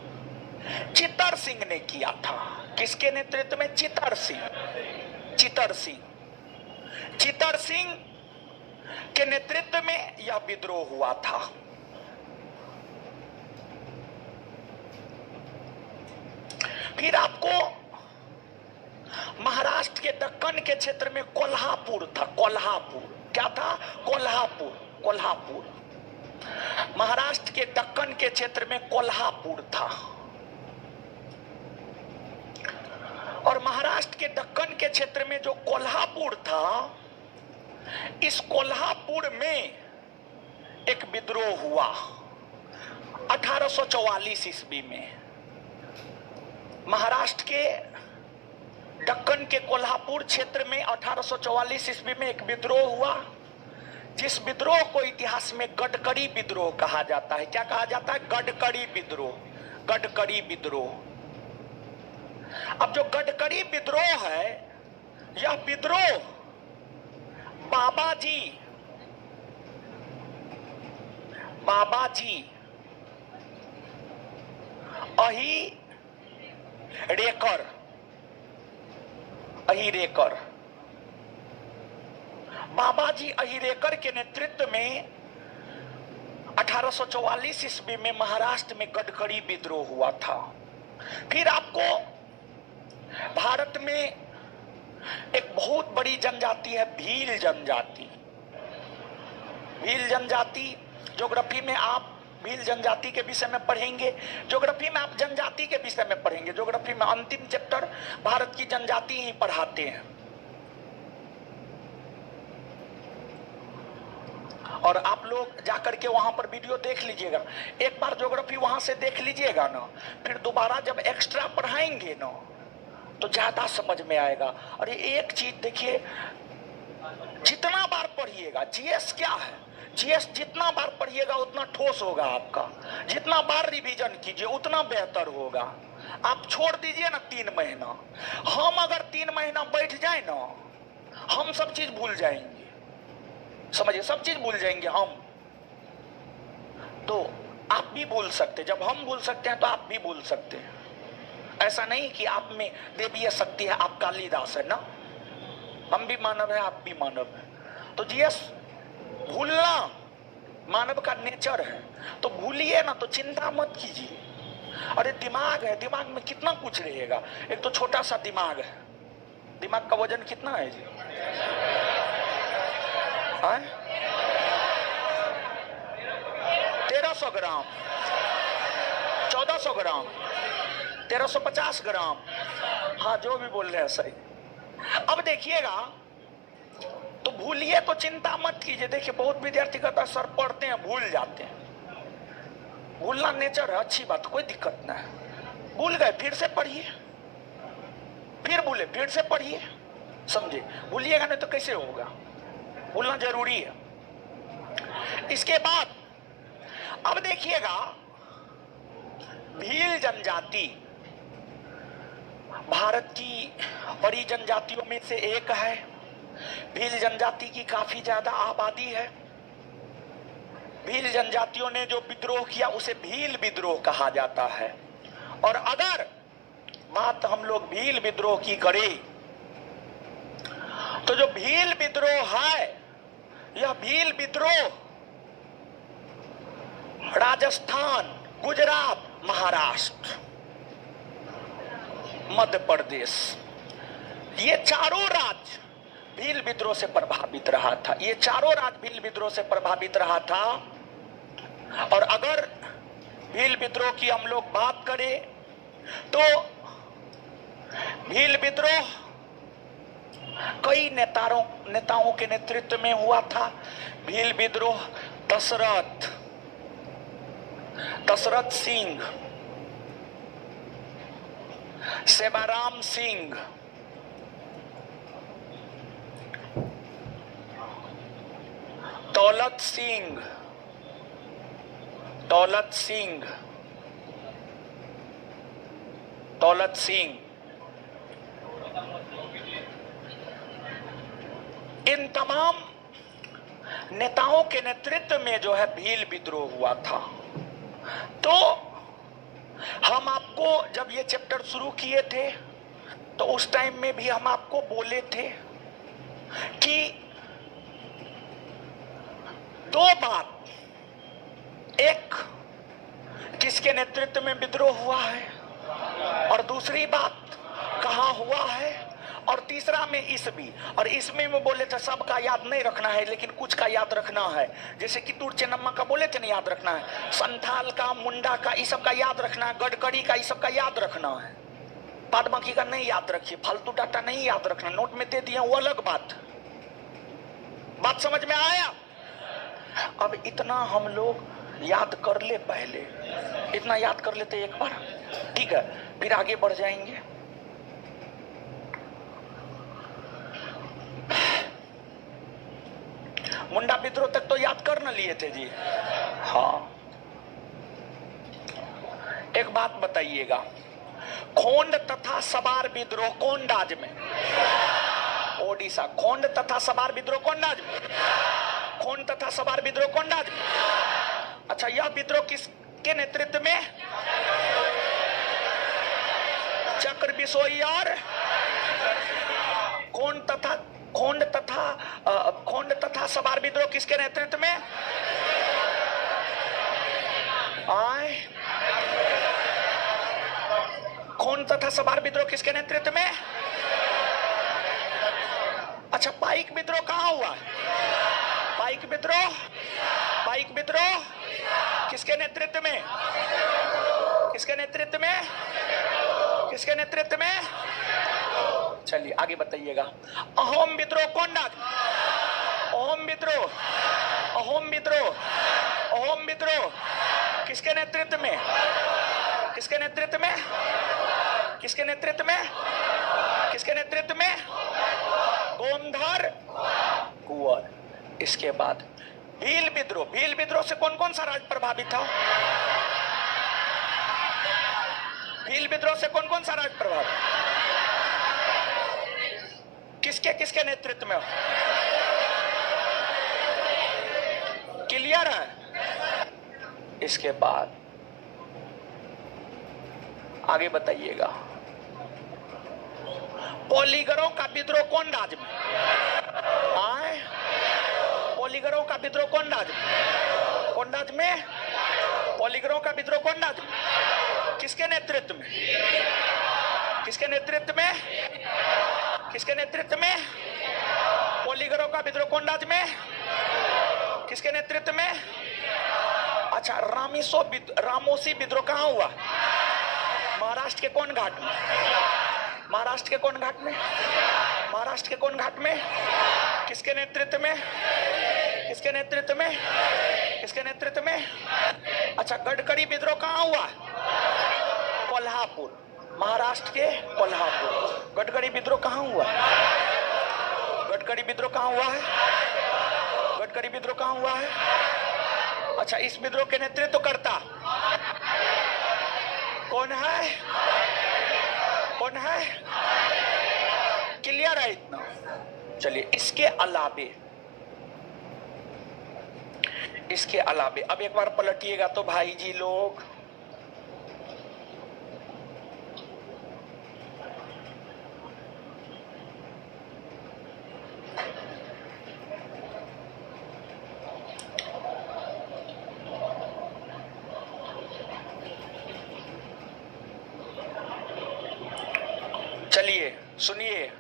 चित्तर सिंह ने किया था। किसके नेतृत्व में? चित्तर सिंह, चित्तर सिंह। चित्तर सिंह के नेतृत्व में यह विद्रोह हुआ था। फिर आपको महाराष्ट्र के दक्कन के क्षेत्र में कोल्हापुर था। कोल्हापुर क्या था? कोल्हापुर। कोल्हापुर महाराष्ट्र के दक्कन के क्षेत्र में कोल्हापुर था। और महाराष्ट्र के दक्कन के क्षेत्र में जो कोल्हापुर था, इस कोल्हापुर में एक विद्रोह हुआ 1844 ईस्वी में। महाराष्ट्र के दक्कन के कोल्हापुर क्षेत्र में 1844 ईस्वी में एक विद्रोह हुआ, जिस विद्रोह को इतिहास में गडकरी विद्रोह कहा जाता है। क्या कहा जाता है? गडकरी विद्रोह। गडकरी विद्रोह। अब जो गडकरी विद्रोह है, यह विद्रोह बाबाजी अहिरेकर बाबाजी अहिरेकर के नेतृत्व में 1844 ईस्वी में महाराष्ट्र में गडकरी विद्रोह हुआ था। फिर आपको भारत में एक बहुत बड़ी जनजाति है, भील जनजाति। भील जनजाति ज्योग्राफी में आप भील जनजाति के विषय में पढ़ेंगे। ज्योग्राफी में आप जनजाति के विषय में पढ़ेंगे। ज्योग्राफी में अंतिम चैप्टर भारत की जनजाति ही पढ़ाते हैं। और आप लोग जाकर के वहां पर वीडियो देख लीजिएगा। एक बार ज्योग्राफी वहां से देख लीजिएगा ना, फिर दोबारा जब एक्स्ट्रा पढ़ाएंगे ना तो ज्यादा समझ में आएगा। और एक चीज देखिए, जितना बार पढ़िएगा, जीएस क्या है, जीएस जितना बार पढ़िएगा उतना ठोस होगा आपका। जितना बार रिवीजन कीजिए उतना बेहतर होगा। आप छोड़ दीजिए ना 3 महीना, हम अगर 3 महीना बैठ जाए ना, हम सब चीज भूल जाएंगे। समझिए, सब चीज भूल जाएंगे हम। तो आप भी भूल सकते, जब हम भूल सकते हैं तो आप भी भूल सकते हैं। ऐसा नहीं कि आप में देवीय शक्ति है, आप कालिदास है ना, हम भी मानव है, आप भी मानव है। तो जीएस भूलना मानव का नेचर है, तो भूलिए ना, तो चिंता मत कीजिए। अरे दिमाग है, दिमाग में कितना कुछ रहेगा। एक तो छोटा सा दिमाग है, दिमाग का वजन कितना है जी? 1300 ग्राम, 1400 ग्राम, 1350 ग्राम, हाँ जो भी बोल रहे हैं सही। अब देखिएगा, तो भूलिए तो चिंता मत कीजिए। देखिए बहुत विद्यार्थी कहता है सर पढ़ते हैं भूल जाते हैं। भूलना नेचर है, अच्छी बात, कोई दिक्कत ना है। भूल गए फिर से पढ़िए, फिर भूले फिर से पढ़िए, समझे। भूलिएगा नहीं तो कैसे होगा, भूलना जरूरी है। इसके बाद अब देखिएगा, भील जनजाति भारत की बड़ी जनजातियों में से एक है। भील जनजाति की काफी ज्यादा आबादी है। भील जनजातियों ने जो विद्रोह किया उसे भील विद्रोह कहा जाता है। और अगर बात हम लोग भील विद्रोह की करें तो जो भील विद्रोह है, यह भील विद्रोह राजस्थान, गुजरात, महाराष्ट्र, मध्य प्रदेश, ये चारों राज्य भील विद्रोह से प्रभावित रहा था। ये चारों राज्य भील विद्रोह से प्रभावित रहा था। और अगर भील विद्रोह की हम लोग बात करें तो भील विद्रोह कई नेताओं के नेतृत्व में हुआ था। भील विद्रोह दशरथ सिंह, सेवाराम सिंह, दौलत सिंह, इन तमाम नेताओं के नेतृत्व में जो है भील विद्रोह हुआ था। तो हम आपको जब ये चैप्टर शुरू किए थे तो उस टाइम में भी हम आपको बोले थे कि दो बात, एक किसके नेतृत्व में विद्रोह हुआ है, और दूसरी बात कहां हुआ है, और तीसरा में ईस्वी। और ईस्वी में बोले थे सबका याद नहीं रखना है, लेकिन कुछ का याद रखना है। जैसे कि तुर चेन्नम्मा का बोले थे नहीं याद रखना है, संथाल का, मुंडा का, ये सब का याद रखना है, गडकरी का, ये सब का याद रखना है। बाद बाकी का नहीं याद रखिए, फालतू डाटा नहीं याद रखना, नोट में दे दिए वो अलग बात समझ में आया। अब इतना हम लोग याद कर ले, पहले इतना याद कर लेते एक बार, ठीक है, फिर आगे बढ़ जाएंगे। मुंडा विद्रोह तक तो याद कर न लिए थे जी। हाँ, एक बात बताइएगा, खोंड तथा सबार विद्रोह कौन राज्य में? ओडिशा। खोंड तथा सबार विद्रोह कौन राज्य में? खोंड तथा सबार विद्रोह कौन राज्य में? अच्छा, यह विद्रोह किसके नेतृत्व में? चक्र बिसोई और खोंड तथा सबार विद्रोह किसके नेतृत्व में? आए, खोंड तथा सबार विद्रोह किसके नेतृत्व में? अच्छा, पाइक विद्रोह कहां हुआ? पाइक विद्रोह किसके नेतृत्व में? किसके नेतृत्व में? किसके नेतृत्व में? चलिए आगे बताइएगा। अहोम विद्रोह कौन राज्य? अहोम विद्रोह किसके नेतृत्व में? किसके नेतृत्व में? किसके नेतृत्व में? किसके नेतृत्व में? गोमधर कुंवर। इसके बाद भील विद्रोह से कौन कौन सा राज्य प्रभावित था? भील विद्रोह से कौन कौन सा राज्य प्रभावित? किसके किसके नेतृत्व में? क्लियर है? इसके बाद आगे बताइएगा, पोलीगरों का विद्रोह कौन राज्य में? आए, पोलीगरों का विद्रोह कौन राज्य में? कौन राज्य में? पोलीगरों का विद्रोह कौन राज्य में? किसके नेतृत्व में? किसके नेतृत्व में? किसके नेतृत्व में? पोलीगरों का विद्रोह कौन राज्य में? किसके नेतृत्व में? अच्छा, रामोसी विद्रोह कहां हुआ? महाराष्ट्र के कौन घाट में? महाराष्ट्र के कौन घाट में? महाराष्ट्र के कौन घाट में? किसके नेतृत्व में? किसके नेतृत्व में? किसके नेतृत्व में? अच्छा, गडकरी विद्रोह कहां हुआ? कोल्हापुर। महाराष्ट्र के कोल्हापुर। गडकरी विद्रोह कहां हुआ? गडकरी विद्रोह कहां हुआ है? गडकरी विद्रोह कहां हुआ है? अच्छा, इस विद्रोह के नेतृत्व करता कौन है? कौन है? क्लियर है इतना? चलिए, इसके अलावे अब एक बार पलटिएगा तो भाई जी लोग, चलिए सुनिए,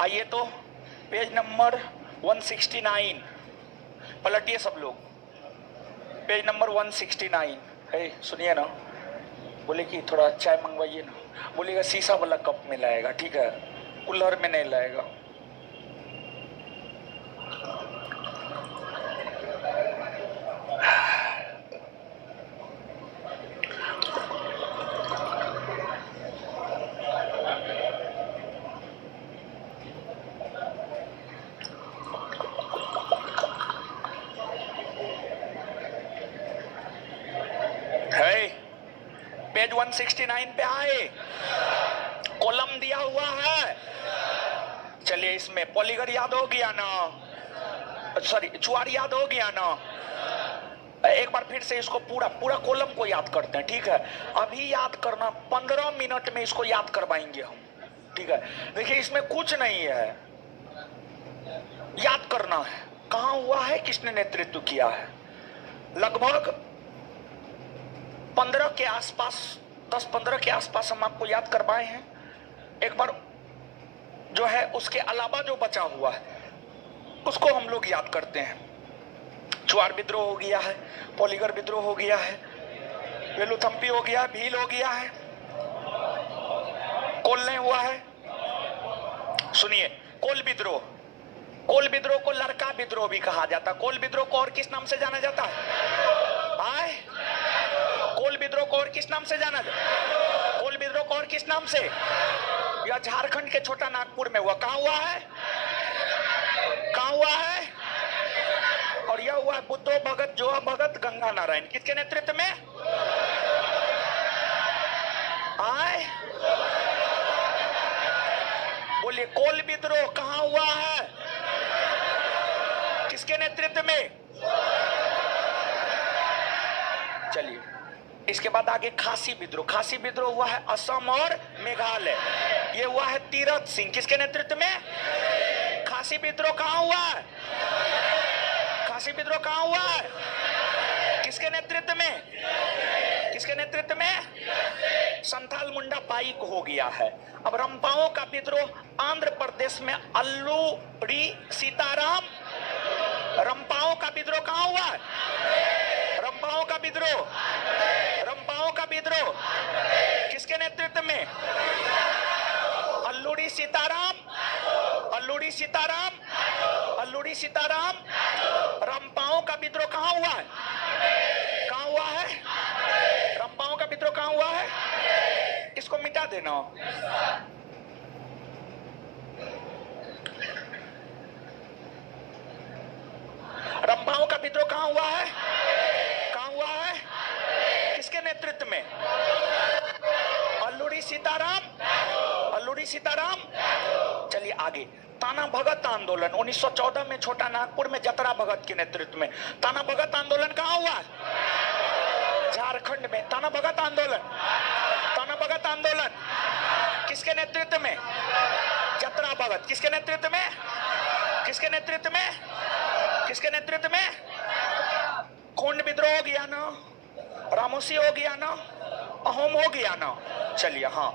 आइए तो पेज नंबर 169 पलटिए सब लोग। पेज नंबर 169 है, सुनिए ना। बोले कि थोड़ा चाय मंगवाइए ना। बोलेगा शीशा वाला कप में लाएगा, ठीक है, कुल्हड़ में नहीं लाएगा। पेज 169 पे आए, कॉलम दिया हुआ है। चलिए, इसमें पॉलीगर याद हो गया ना? सॉरी, चुआर याद हो गया ना? एक बार फिर से इसको पूरा कॉलम को याद करते हैं, ठीक है? अभी याद करना, 15 मिनट में इसको याद करवाएंगे हम, ठीक है? देखिए, इसमें कुछ नहीं है, याद करना है कहां हुआ है, किसने नेतृत्व किया है। लगभग 15 के आसपास, 10-15 के आसपास हम आपको याद करवाए हैं। एक बार जो है उसके अलावा जो बचा हुआ है उसको हम लोग याद करते हैं। चुआर विद्रोह हो गया है, पोलीगर विद्रोह हो गया है, वेलुथम्पी हो गया, भील हो गया है, कोल नहीं हुआ है। सुनिए, कोल विद्रोह, कोल विद्रोह को लड़का विद्रोह भी कहा जाता है। कोल विद्रोह को और किस नाम से जाना जाता है? आए, कोल विद्रोह को और किस नाम से जाना जाता है? कोल विद्रोह को और किस नाम से? यह झारखंड के छोटा नागपुर में हुआ। कहां हुआ है? कहां हुआ है? और यह हुआ बुद्धो भगत, जोआ भगत, गंगा नारायण, किसके नेतृत्व में? आए, बोलिए, कोल विद्रोह कहां हुआ है, किसके नेतृत्व में? चलिए, इसके बाद आगे खासी विद्रोह। खासी विद्रोह हुआ है असम और मेघालय। ये हुआ है तीरथ सिंह, किसके नेतृत्व में? खासी विद्रोह कहां हुआ है? खासी विद्रोह कहां हुआ है, किसके नेतृत्व में? किसके नेतृत्व में? संथाल मुंडा पाई को हो गया है। अब रंपाओं का विद्रोह आंध्र प्रदेश में अल्लूरी सीताराम। रंपाओं का विद्रोह कहां हुआ है? रंपाओं का विद्रोह, रंपाओं का विद्रोह किसके नेतृत्व में? अल्लूरी सीताराम, अल्लूरी सीताराम, अल्लूरी सीताराम। रंपाओं का विद्रोह कहां हुआ है? कहां हुआ है? रंपाओं का विद्रोह कहां हुआ है? इसको मिटा देना। रंपाओं का विद्रोह कहां हुआ है? कहां हुआ है? किसके नेतृत्व में? अल्लूरी सीताराम, अल्लूरी सीताराम। चलिए आगे, ताना भगत आंदोलन 1914 में छोटा नागपुर में जतरा भगत के नेतृत्व में। ताना भगत आंदोलन कहां हुआ है? झारखंड में। ताना भगत आंदोलन, ताना भगत आंदोलन किसके नेतृत्व में? जतरा भगत, किसके नेतृत्व में? किसके नेतृत्व में? किसके नेतृत्व में? खोंड विद्रोह हो गया ना, रामोसी हो गया ना, अहोम हो गया ना। चलिए, हाँ,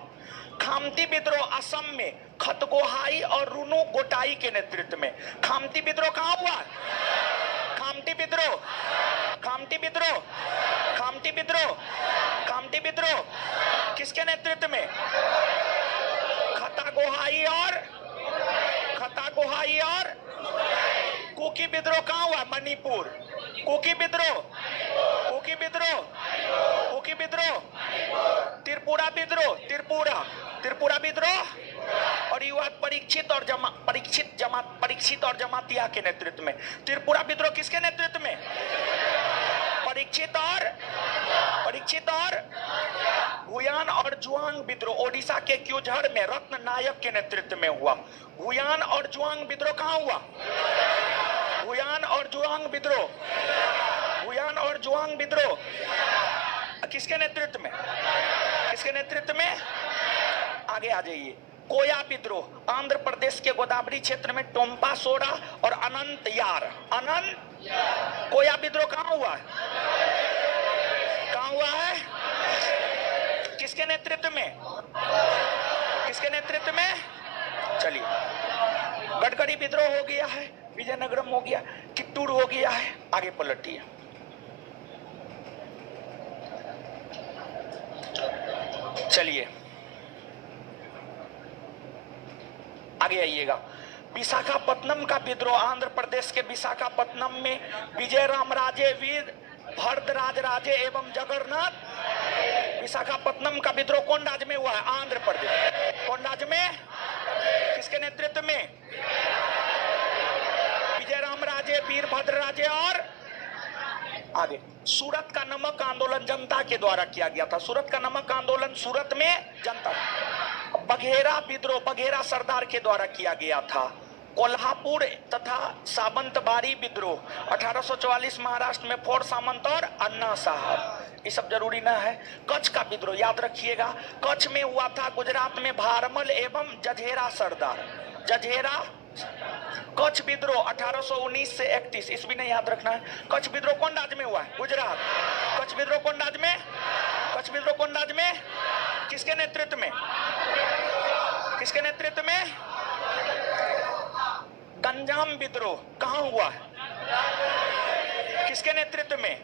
खामती विद्रोह असम में खतगोहाई और रुनु गोटाई के नेतृत्व में। खामती विद्रोह कहां हुआ? खामती विद्रोह, खामती विद्रोह, खामती विद्रोह, खामती विद्रोह किसके नेतृत्व में? खतागोहाई और, खतागोहाई और कुकी विद्रोह कहां हुआ? मणिपुर। कुकी विद्रोह, कुकी विद्रोह, कुकी विद्रोह, त्रिपुरा विद्रोह, त्रिपुरा, त्रिपुरा विद्रोह। और युवा परीक्षित और परीक्षित और जमातिया के नेतृत्व में। त्रिपुरा विद्रोह किसके नेतृत्व में? परीक्षित और हुयान और जुआंग विद्रोह ओडिशा के क्यूझड़ में रत्न नायक के नेतृत्व में हुआ। हुयान और जुआंग विद्रोह कहां हुआ? हुयान और जुआंग विद्रोह, हुयान और जुआंग विद्रोह किसके नेतृत्व में? किसके नेतृत्व में? आगे आ जाइए, कोया विद्रोह आंध्र प्रदेश के गोदावरी क्षेत्र में टोम्पा सोरा और अनंत यार। अनंत कोया विद्रोह कहां हुआ है? कहां हुआ है? किसके नेतृत्व में? किसके नेतृत्व में? चलिए, गडकरी विद्रोह हो गया है, विजयनगरम हो गया, कित्तूर हो गया है। आगे पलटिए, चलिए आगे आइएगा। विशाखापत्तनम का विद्रोह आंध्र प्रदेश के विशाखापत्तनम में विजयराम राजे, वीर भरद्वाज राजे एवं जगन्नाथ। विशाखापत्तनम का विद्रोह कौन राज्य में हुआ है? आंध्र प्रदेश। कौन राज्य में? किसके नेतृत्व में? विजयराम राजे, वीरभद्र राजे और आगे। सूरत का नमक आंदोलन जनता के द्वारा किया गया था। सूरत का नमक आंदोलन सूरत में जनता। बघेरा विद्रोह बघेरा सरदार के द्वारा किया गया था। कोल्हापुर तथा सावंतबाड़ी विद्रोह 1844 महाराष्ट्र में फोर्ट सामंत और अन्ना साहब। ये सब जरूरी ना है। कच्छ का विद्रोह याद रखिएगा, कच्छ में हुआ था गुजरात में भारमल एवं जझेरा सरदार। जझेरा कच्छ विद्रोह 1819 से 31, ईस्वी नहीं याद रखना है। कच्छ विद्रोह कौन राज्य में हुआ है? गुजरात। कच्छ विद्रोह कौन राज्य में? कच्छ विद्रोह कौन राज्य में? किसके नेतृत्व में? किसके नेतृत्व में? गंजाम विद्रोह कहां हुआ है? किसके नेतृत्व में?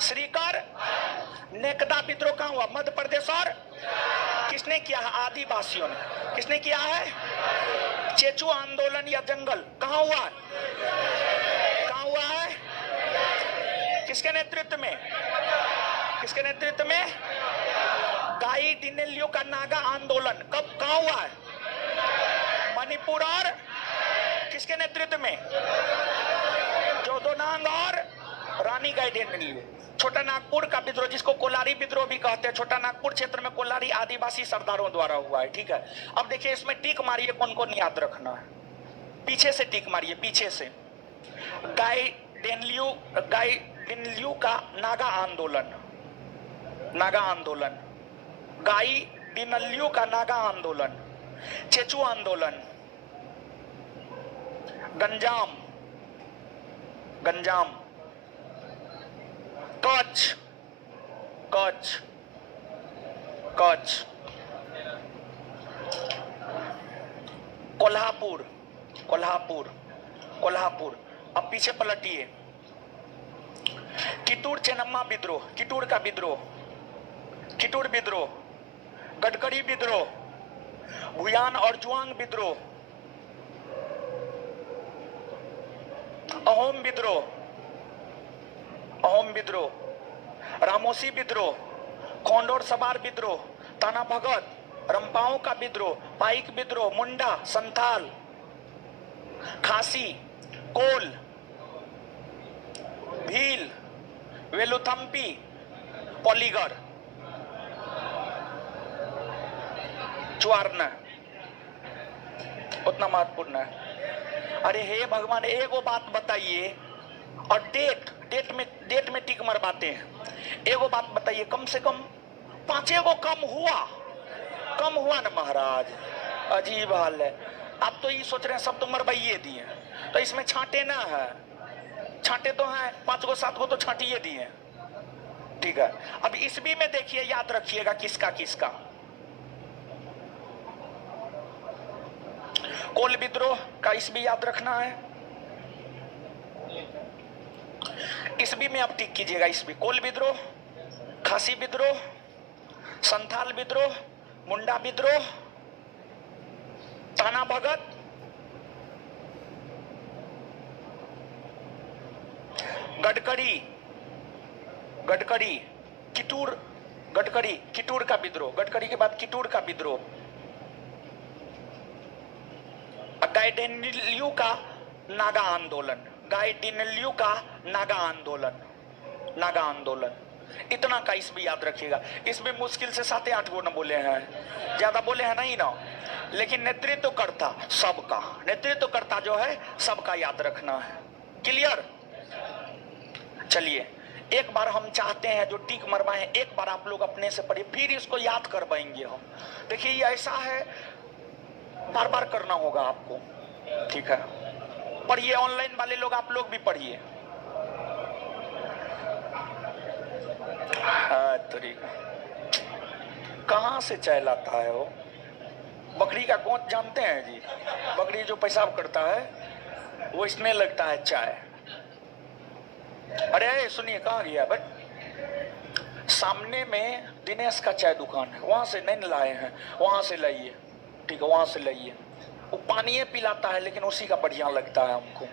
श्रीकर नेकदा विद्रोह कहां हुआ? मध्य प्रदेश। और किसने किया है? आदिवासियों ने। किसने किया है? चेचू आंदोलन या जंगल कहां हुआ है? कहां हुआ है? किसके नेतृत्व में? किसके नेतृत्व में? गाई डिनेलियो का नागा आंदोलन कब कहां हुआ है? मणिपुर। और किसके नेतृत्व में? जोदोनांग और रानी गाई डिनेलियो। छोटा नागपुर का विद्रोह, जिसको कोलारी विद्रोह भी कहते हैं, छोटा नागपुर क्षेत्र में कोलारी आदिवासी सरदारों द्वारा हुआ है। ठीक है, अब देखिए इसमें टिक मारिए, कौन कौन याद रखना है। पीछे से टिक मारिए, पीछे से। गाई डिनेलियो का नागा आंदोलन, नागा आंदोलन। गाई डिनेलियो का नागा आंदोलन, चेचू आंदोलन, गंजाम, कच्छ, कोल्हापुर। अब पीछे पलटिए। कितूर चेन्नम्मा विद्रोह, कितूर का विद्रोह, कितूर विद्रोह, गडकरी विद्रोह, भुयान और जुआंग विद्रोह, अहोम विद्रोह, रामोसी विद्रोह, खोंडोर सवार विद्रोह, ताना भगत, रंपाओं का विद्रोह, पाइक विद्रोह, मुंडा, संथाल, खासी, कोल, भील, वेलुथम्पी, पॉलीगर, च्वारना। उतना महत्वपूर्ण है। अरे हे भगवान, एगो बात बताइए, और डेट में टिक मरवाते हैं। एगो बात बताइए, कम से कम 5 गो कम हुआ ना महाराज। अजीब हाल है। आप तो ये सोच रहे हैं सब तो मरवाइए दिए, तो इसमें छांटे ना है। छांटे तो हैं 5 गो 7 गो तो छांटिए दिए। ठीक है, अब ईस्वी में देखिए, याद रखिएगा किसका किसका। कोल विद्रोह का ईस्वी याद रखना है। ईस्वी में आप टिक कीजिएगा। ईस्वी कोल विद्रोह, खासी विद्रोह, संथाल विद्रोह, मुंडा विद्रोह, ताना भगत, गडकरी, कितूर का विद्रोह, गडकरी के बाद कितूर का विद्रोह, गाइडेनलियू का नागा आंदोलन, इतना का इसमें याद रखिएगा। इसमें मुश्किल से 7-8 गो न बोले हैं, ज्यादा बोले हैं नहीं ना। लेकिन नेतृत्वकर्ता जो है सबका याद रखना है। क्लियर? चलिए, एक बार हम चाहते हैं जो टिक मरवाए, एक बार आप लोग अपने से पढ़िए, फिर इसको याद करवाएंगे हम। देखिए ये ऐसा है, बार बार करना होगा आपको। ठीक है, पढ़िए। ऑनलाइन वाले लोग, आप लोग भी पढ़िए। कहां से चाय लाता है वो? बकरी का गोंद जानते हैं जी? बकरी जो पेशाब करता है वो इसमें लगता है चाय। अरे सुनिए, कहाँ गया बट? सामने में दिनेश का चाय दुकान है, वहां से नहीं लाए हैं, वहां से लाइए। ठीक है, वहां से लाइए। वो पानी पिलाता है लेकिन उसी का बढ़िया लगता है हमको।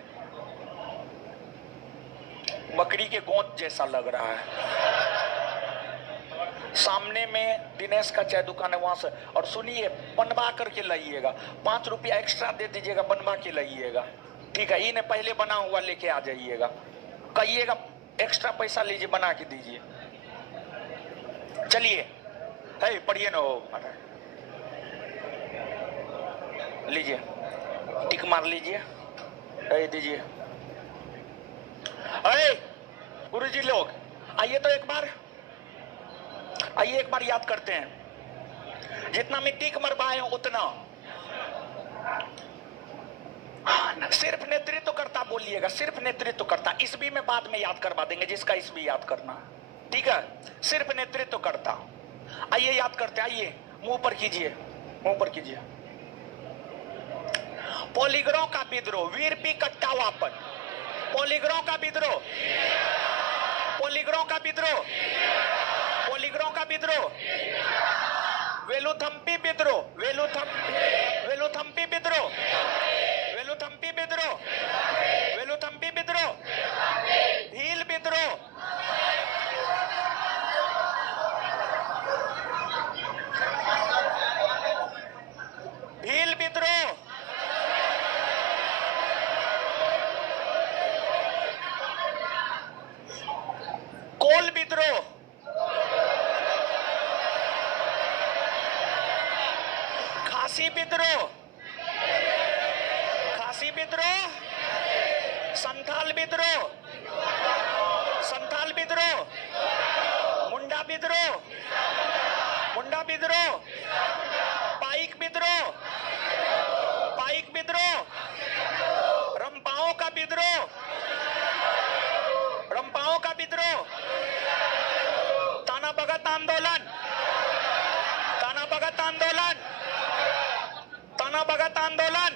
बकरी के गोंद जैसा लग रहा है। सामने में दिनेश का चाय दुकान है, वहां से। और सुनिए, बनवा करके लाइएगा। 5 रुपया एक्स्ट्रा दे दीजिएगा, बनवा के लाइएगा। ठीक है, इन्हें पहले बना हुआ लेके आ जाइएगा। कहिएगा एक्स्ट्रा पैसा लीजिए, बना के दीजिए। चलिए, है पढ़िए ना। हो लीजिए, टिक मार लीजिए, दीजिए। अरे गुरुजी लोग आइए तो एक बार याद करते हैं। जितना मैं टिक मरवाए उतना सिर्फ नेतृत्व करता बोलिएगा, सिर्फ नेतृत्व करता। ईस्वी में बाद में याद करवा देंगे, जिसका ईस्वी याद करना, ठीक है। सिर्फ नेतृत्व करता। आइए याद करते, आइए मुंह पर कीजिए, मुंह पर कीजिए। पोलीग्रो का विद्रोह, वीर पी कट्टावापन। पोलीग्रो का विद्रोह, पोलीग्रो का विद्रोह, पोलीग्रो का विद्रोह, वेलुथम्पी विद्रोह, वेलुथम्पी विद्रोह, वेलुथम्पी विद्रोह, वेलुथम्पी विद्रोह, भील विद्रोह, भील विद्रोह, कोल विद्रोह, खासी विद्रोह, खासी विद्रोह, संथाल विद्रोह, संथाल विद्रोह, मुंडा विद्रोह, मुंडा विद्रोह, पाइक विद्रोह, पाइक विद्रोह, रंपाओं का विद्रोह, रंपाओं का विद्रोह, ताना भगत आंदोलन, ताना भगत आंदोलन, ताना भगत आंदोलन,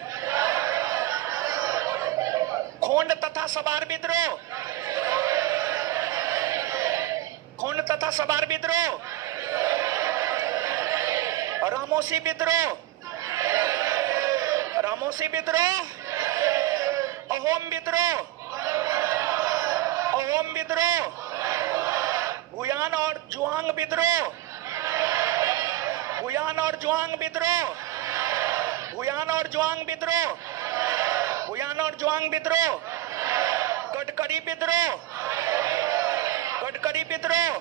खोंड तथा सवार विद्रोह, खोंड तथा सवार विद्रोह, रामोसी विद्रोह, रामोसी विद्रोह, अहोम विद्रोह, अहोम विद्रोह, भुयान और जुआंग विद्रोह, भुयान और जुआंग विद्रोह, भुयान और जुआंग विद्रोह, भुयान और जुआंग विद्रोह, गडकरी विद्रोह, गडकरी विद्रोह,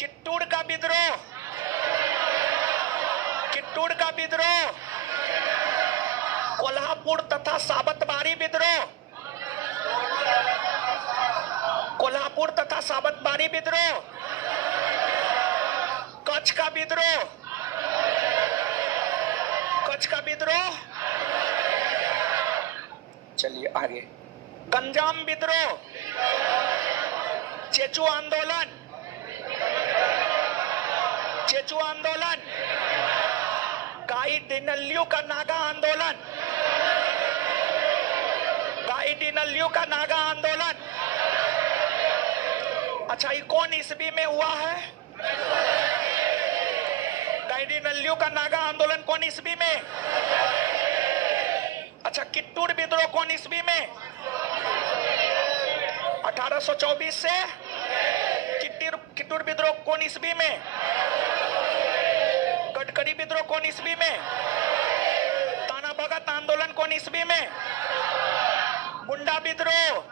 कित्तूर का विद्रोह, कित्तूर का विद्रोह, कोल्हापुर तथा सावंतवाड़ी विद्रोह, कोल्हापुर तथा सावंतवाड़ी विद्रोह, कच्छ का विद्रोह, कच्छ का विद्रोह, चलिए आगे, गंजाम विद्रोह, चेचू आंदोलन, चेचू आंदोलन, गाइडिनल्यू का नागा आंदोलन, गाइडिनल्यू का नागा आंदोलन। अच्छा, ये कौन ईस्वी में हुआ है? गाइडिनल्यू का नागा आंदोलन कौन ईस्वी में? अच्छा, कित्तूर विद्रोह कौन ईस्वी में? 1824 से। कित्तूर विद्रोह कौन ईस्वी में? गडकरी विद्रोह कौन ईस्वी में? ताना भगत आंदोलन कौन ईस्वी में? मुंडा विद्रोह,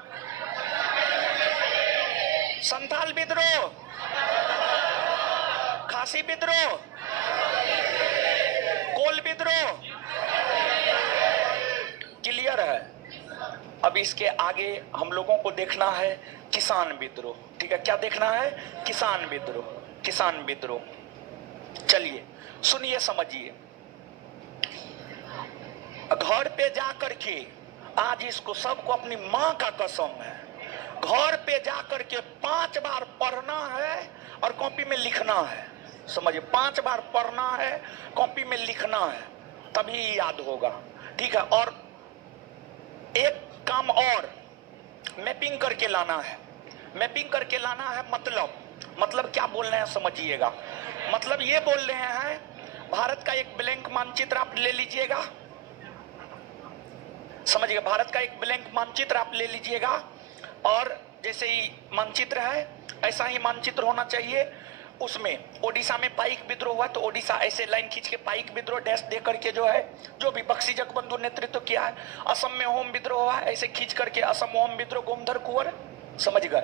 संथाल विद्रोह, खासी विद्रोह, कोल विद्रोह। क्लियर है? अब इसके आगे हम लोगों को देखना है किसान विद्रोह। ठीक है, क्या देखना है? किसान विद्रोह, किसान विद्रोह। चलिए सुनिए, समझिए। घर पे जा करके, आज इसको सबको अपनी माँ का कसम है, घर पे जा करके 5 बार पढ़ना है और कॉपी में लिखना है। समझिए, 5 बार पढ़ना है, कॉपी में लिखना है, तभी याद होगा। ठीक है, और एक काम और, मैपिंग करके लाना है। मैपिंग करके लाना है, मतलब क्या बोल रहे हैं समझिएगा। मतलब ये बोल रहे हैं, भारत का एक ब्लैंक मानचित्र आप ले लीजिएगा, समझिएगा, भारत का एक ब्लैंक मानचित्र आप ले लीजिएगा, और जैसे ही मानचित्र है ऐसा ही मानचित्र होना चाहिए। उसमें ओडिशा में पाइक विद्रोह हुआ तो ओडिशा ऐसे लाइन खींच के पाइक विद्रोह डैश दे करके जो है, जो भी बख्शी जगबंधु नेतृत्व किया है। असम में ओम विद्रोह हुआ, ऐसे खींच करके असम ओम विद्रोह गोमधर कुंवर, समझ गए?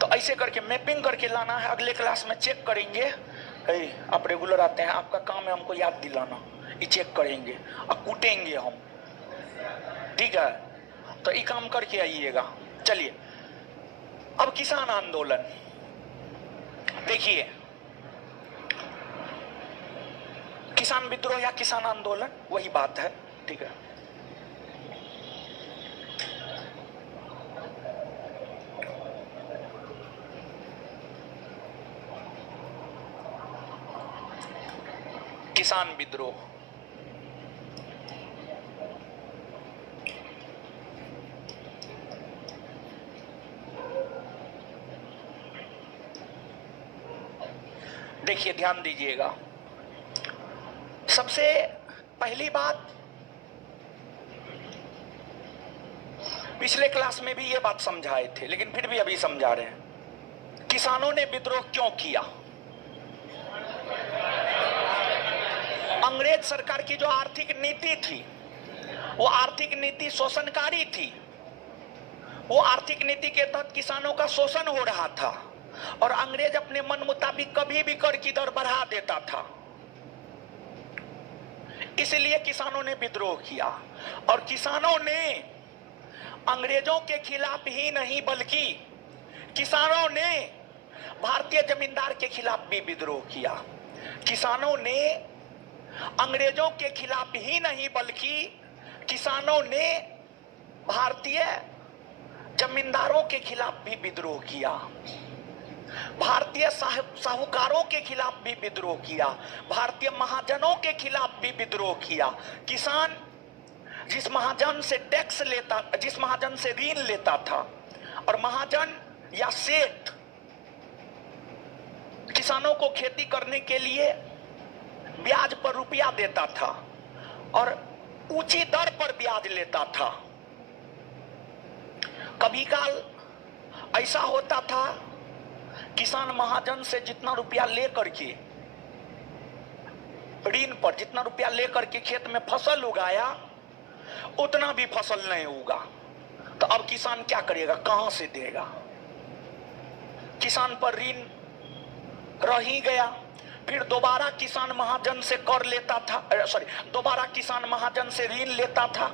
तो ऐसे करके मैपिंग करके लाना है। अगले क्लास में चेक करेंगे। आप रेगुलर आते हैं, आपका काम है हमको याद दिलाना, ये चेक करेंगे और कूटेंगे हम। ठीक है, तो ये काम करके आइएगा। चलिए, अब किसान आंदोलन देखिए। किसान विद्रोह या किसान आंदोलन वही बात है, ठीक है। किसान विद्रोह, देखिए ध्यान दीजिएगा। सबसे पहली बात, पिछले क्लास में भी ये बात समझाए थे लेकिन फिर भी अभी समझा रहे हैं। किसानों ने विद्रोह क्यों किया? अंग्रेज सरकार की जो आर्थिक नीति थी वो आर्थिक नीति शोषणकारी थी। वो आर्थिक नीति के तहत किसानों का शोषण हो रहा था और अंग्रेज अपने मन मुताबिक कभी भी कर की दर बढ़ा देता था। इसलिए किसानों ने विद्रोह किया और किसानों ने अंग्रेजों के खिलाफ ही नहीं बल्कि किसानों ने भारतीय जमींदार के खिलाफ भी विद्रोह किया। किसानों ने अंग्रेजों के खिलाफ ही नहीं बल्कि किसानों ने भारतीय जमींदारों के खिलाफ भी विद्रोह किया, भारतीय साहूकारों के खिलाफ भी विद्रोह किया, भारतीय महाजनों के खिलाफ भी विद्रोह किया। किसान जिस महाजन से टैक्स लेता, जिस महाजन से ऋण लेता था और महाजन या सेठ किसानों को खेती करने के लिए ब्याज पर रुपया देता था और ऊंची दर पर ब्याज लेता था। कभी काल ऐसा होता था किसान महाजन से जितना रुपया लेकर के ऋण पर जितना रुपया लेकर के खेत में फसल उगाया उतना भी फसल नहीं उगा, तो अब किसान क्या करेगा, कहां से देगा? किसान पर ऋण रह ही गया। फिर दोबारा किसान महाजन से कर लेता था, दोबारा किसान महाजन से ऋण लेता था,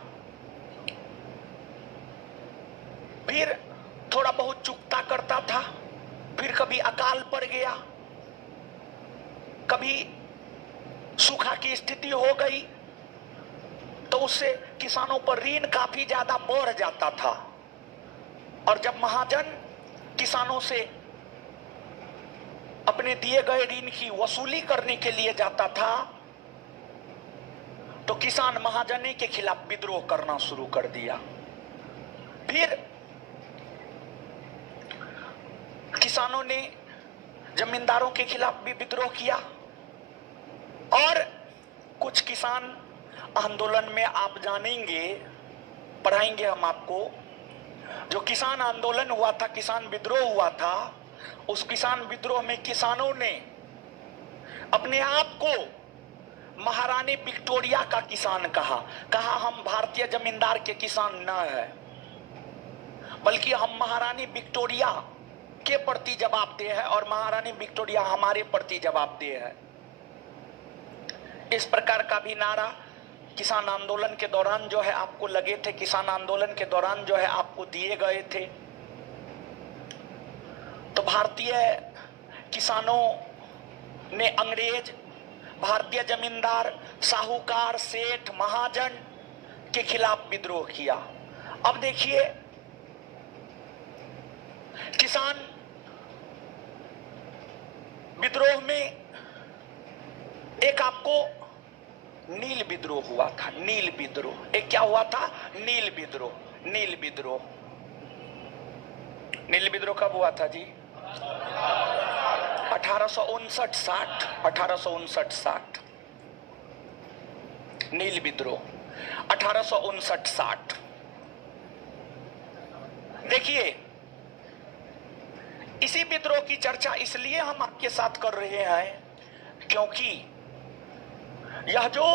फिर थोड़ा बहुत चुकता करता था, फिर कभी अकाल पड़ गया, कभी सूखा की स्थिति हो गई तो उससे किसानों पर ऋण काफी ज्यादा बढ़ जाता था। और जब महाजन किसानों से अपने दिए गए ऋण की वसूली करने के लिए जाता था तो किसान महाजनी के खिलाफ विद्रोह करना शुरू कर दिया। फिर किसानों ने जमींदारों के खिलाफ भी विद्रोह किया और कुछ किसान आंदोलन में आप जानेंगे, पढ़ाएंगे हम आपको। जो किसान आंदोलन हुआ था, किसान विद्रोह हुआ था, उस किसान विद्रोह में किसानों ने अपने आप को महारानी विक्टोरिया का किसान कहा हम भारतीय जमींदार के किसान न है बल्कि हम महारानी विक्टोरिया के प्रति जवाबदेह है और महारानी विक्टोरिया हमारे प्रति जवाबदेह है। इस प्रकार का भी नारा किसान आंदोलन के दौरान जो है आपको लगे थे, किसान आंदोलन के दौरान जो है आपको दिए गए थे। तो भारतीय किसानों ने अंग्रेज, भारतीय जमींदार, साहूकार, सेठ, महाजन के खिलाफ विद्रोह किया। अब देखिए किसान विद्रोह में एक आपको नील विद्रोह हुआ था। नील विद्रोह एक क्या हुआ था? नील विद्रोह। नील विद्रोह, नील विद्रोह कब हुआ था जी? 1859-60, 1859-60 नील विद्रोह, 1859-60। देखिए इसी विद्रोह की चर्चा इसलिए हम आपके साथ कर रहे हैं क्योंकि यह जो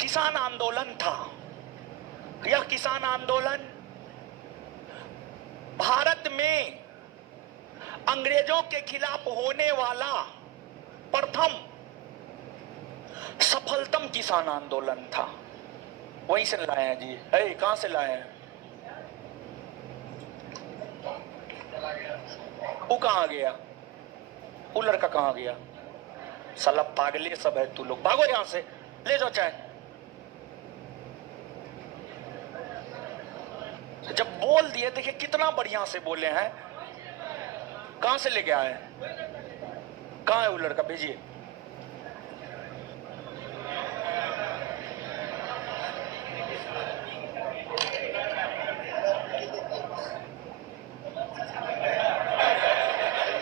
किसान आंदोलन था, यह किसान आंदोलन भारत में अंग्रेजों के खिलाफ होने वाला प्रथम सफलतम किसान आंदोलन था। वहीं से लाए हैं जी। कहां से लाए हैं? वो कहां गया? वो लड़का कहां गया? साला पागले सब है तू लोग, भागो यहां से, ले जाओ चाय। जब बोल दिए, देखिए कितना बढ़िया से बोले हैं। कहां से लेके आए? कहां है वो लड़का? भेजिए।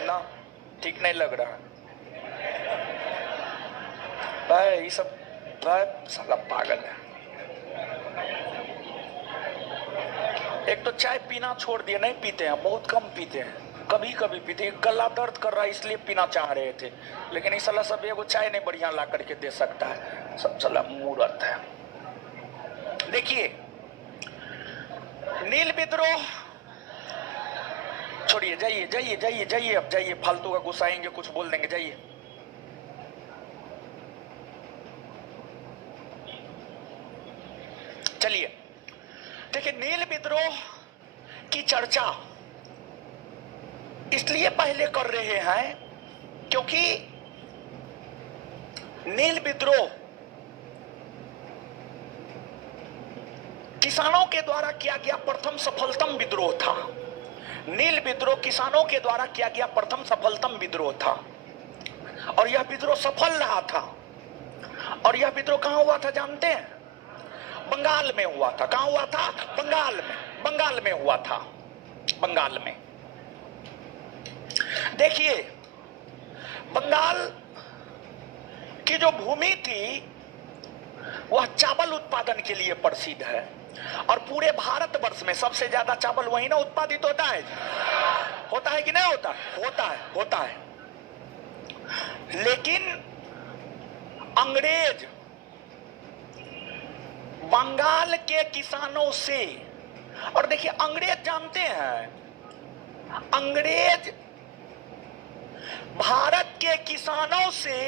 ना ठीक नहीं लग रहा है भाई, ये सब भाई साला पागल है। एक तो चाय पीना छोड़ दिए, नहीं पीते हैं, बहुत कम पीते हैं, कभी कभी पीते हैं। गला दर्द कर रहा है इसलिए पीना चाह रहे थे, लेकिन इस साला सब एगो चाय नहीं बढ़िया ला करके दे सकता है, सब साला मूर्ख है। देखिए नील विद्रोह छोड़िए, जाइए जाइए जाइए जाइए, अब जाइए, फालतू का गुस्साएंगे, कुछ बोल देंगे, जाइए। चलिए देखिए, नील विद्रोह की चर्चा इसलिए पहले कर रहे हैं क्योंकि नील विद्रोह किसानों के द्वारा किया गया प्रथम सफलतम विद्रोह था। नील विद्रोह किसानों के द्वारा किया गया प्रथम सफलतम विद्रोह था, और यह विद्रोह सफल रहा था। और यह विद्रोह कहां हुआ था जानते हैं? बंगाल में हुआ था। कहां हुआ था? बंगाल में। बंगाल में हुआ था, बंगाल में। देखिए बंगाल की जो भूमि थी वह चावल उत्पादन के लिए प्रसिद्ध है, और पूरे भारतवर्ष में सबसे ज्यादा चावल वही ना उत्पादित होता है। होता है कि नहीं होता? होता है, होता है। लेकिन अंग्रेज बंगाल के किसानों से, और देखिए अंग्रेज जानते हैं, अंग्रेज भारत के किसानों से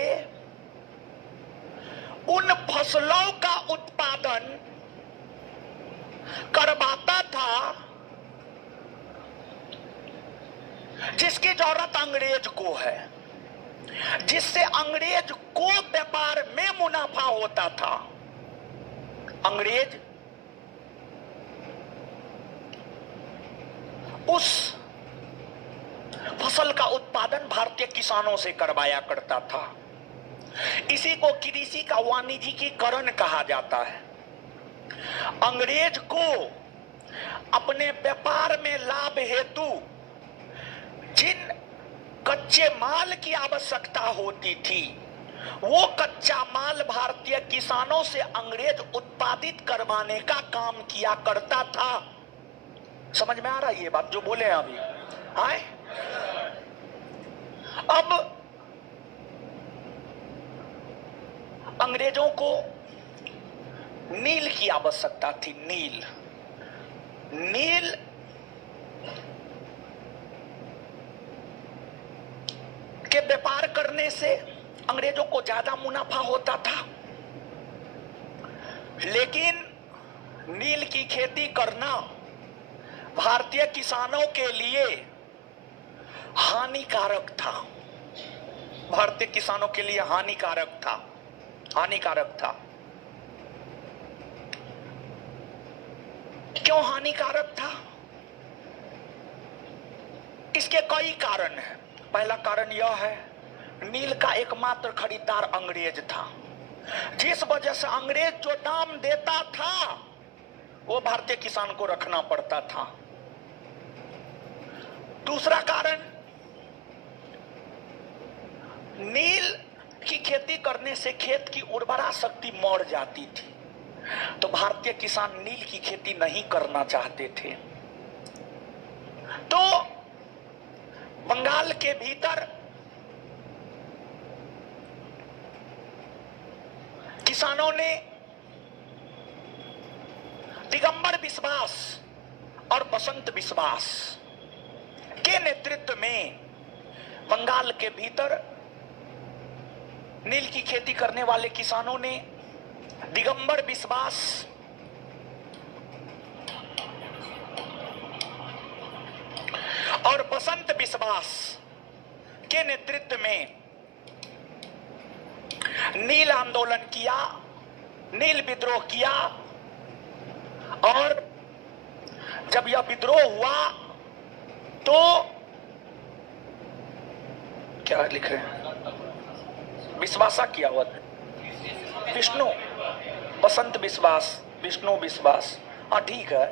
उन फसलों का उत्पादन करवाता था जिसकी जरूरत अंग्रेज को है, जिससे अंग्रेज को व्यापार में मुनाफा होता था। अंग्रेज उस फसल का उत्पादन भारतीय किसानों से करवाया करता था। इसी को कृषि का वाणिज्यिकीकरण कहा जाता है। अंग्रेज को अपने व्यापार में लाभ हेतु जिन कच्चे माल की आवश्यकता होती थी, वो कच्चा माल भारतीय किसानों से अंग्रेज उत्पादित करवाने का काम किया करता था। समझ में आ रहा है ये बात जो बोले हैं अभी? आए? अब अंग्रेजों को नील की आवश्यकता थी। नील, नील के व्यापार करने से अंग्रेजों को ज्यादा मुनाफा होता था, लेकिन नील की खेती करना भारतीय किसानों के लिए हानिकारक था। भारतीय किसानों के लिए हानिकारक था, हानिकारक था। क्यों हानिकारक था? इसके कई कारण हैं। पहला कारण यह है, नील का एकमात्र खरीदार अंग्रेज था, जिस वजह से अंग्रेज जो दाम देता था वो भारतीय किसान को रखना पड़ता था। दूसरा कारण, नील की खेती करने से खेत की उर्वरा शक्ति मर जाती थी, तो भारतीय किसान नील की खेती नहीं करना चाहते थे। तो बंगाल के भीतर किसानों ने दिगंबर विश्वास और बसंत विश्वास के नेतृत्व में बंगाल के भीतर नील की खेती करने वाले किसानों ने दिगंबर विश्वास और बसंत विश्वास के नेतृत्व में नील आंदोलन किया, नील विद्रोह किया, और जब यह विद्रोह हुआ तो क्या लिख रहे हैं, विश्वासा किया हुआ विष्णु बसंत विश्वास, विष्णु विश्वास, हाँ ठीक है,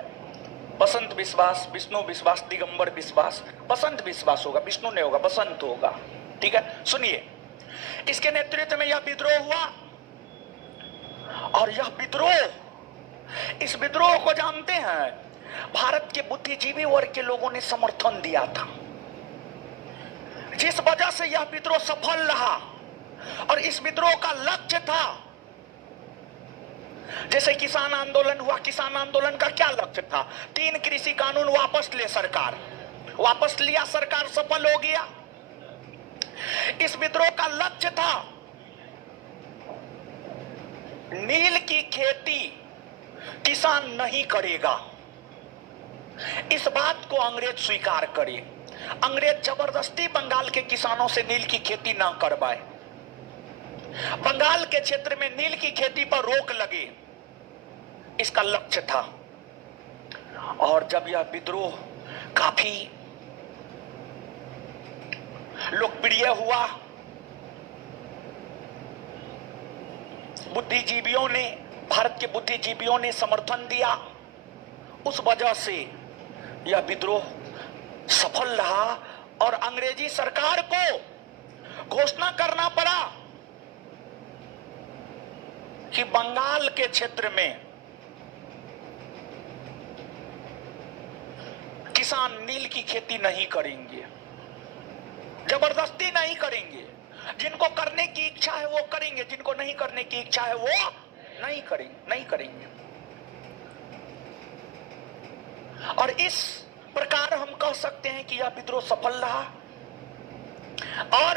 बसंत विश्वास, विष्णु विश्वास, दिगंबर विश्वास, बसंत विश्वास होगा, विष्णु नहीं होगा, बसंत होगा। ठीक है, सुनिए, इसके नेतृत्व में यह विद्रोह हुआ, और यह विद्रोह, इस विद्रोह को जानते हैं, भारत के बुद्धिजीवी वर्ग के लोगों ने समर्थन दिया था, जिस वजह से यह विद्रोह सफल रहा। और इस विद्रोह का लक्ष्य था, जैसे किसान आंदोलन हुआ, किसान आंदोलन का क्या लक्ष्य था? 3 कृषि कानून वापस ले सरकार, वापस लिया सरकार, सफल हो गया। इस विद्रोह का लक्ष्य था नील की खेती किसान नहीं करेगा, इस बात को अंग्रेज स्वीकार करे। अंग्रेज जबरदस्ती बंगाल के किसानों से नील की खेती ना करवाए, बंगाल के क्षेत्र में नील की खेती पर रोक लगे, इसका लक्ष्य था। और जब यह विद्रोह काफी लोकप्रिय हुआ, बुद्धिजीवियों ने, भारत के बुद्धिजीवियों ने समर्थन दिया, उस वजह से यह विद्रोह सफल रहा और अंग्रेजी सरकार को घोषणा करना पड़ा कि बंगाल के क्षेत्र में किसान नील की खेती नहीं करेंगे, जबरदस्ती नहीं करेंगे, जिनको करने की इच्छा है वो करेंगे, जिनको नहीं करने की इच्छा है वो नहीं करेंगे। और इस प्रकार हम कह सकते हैं कि यह विद्रोह सफल रहा। और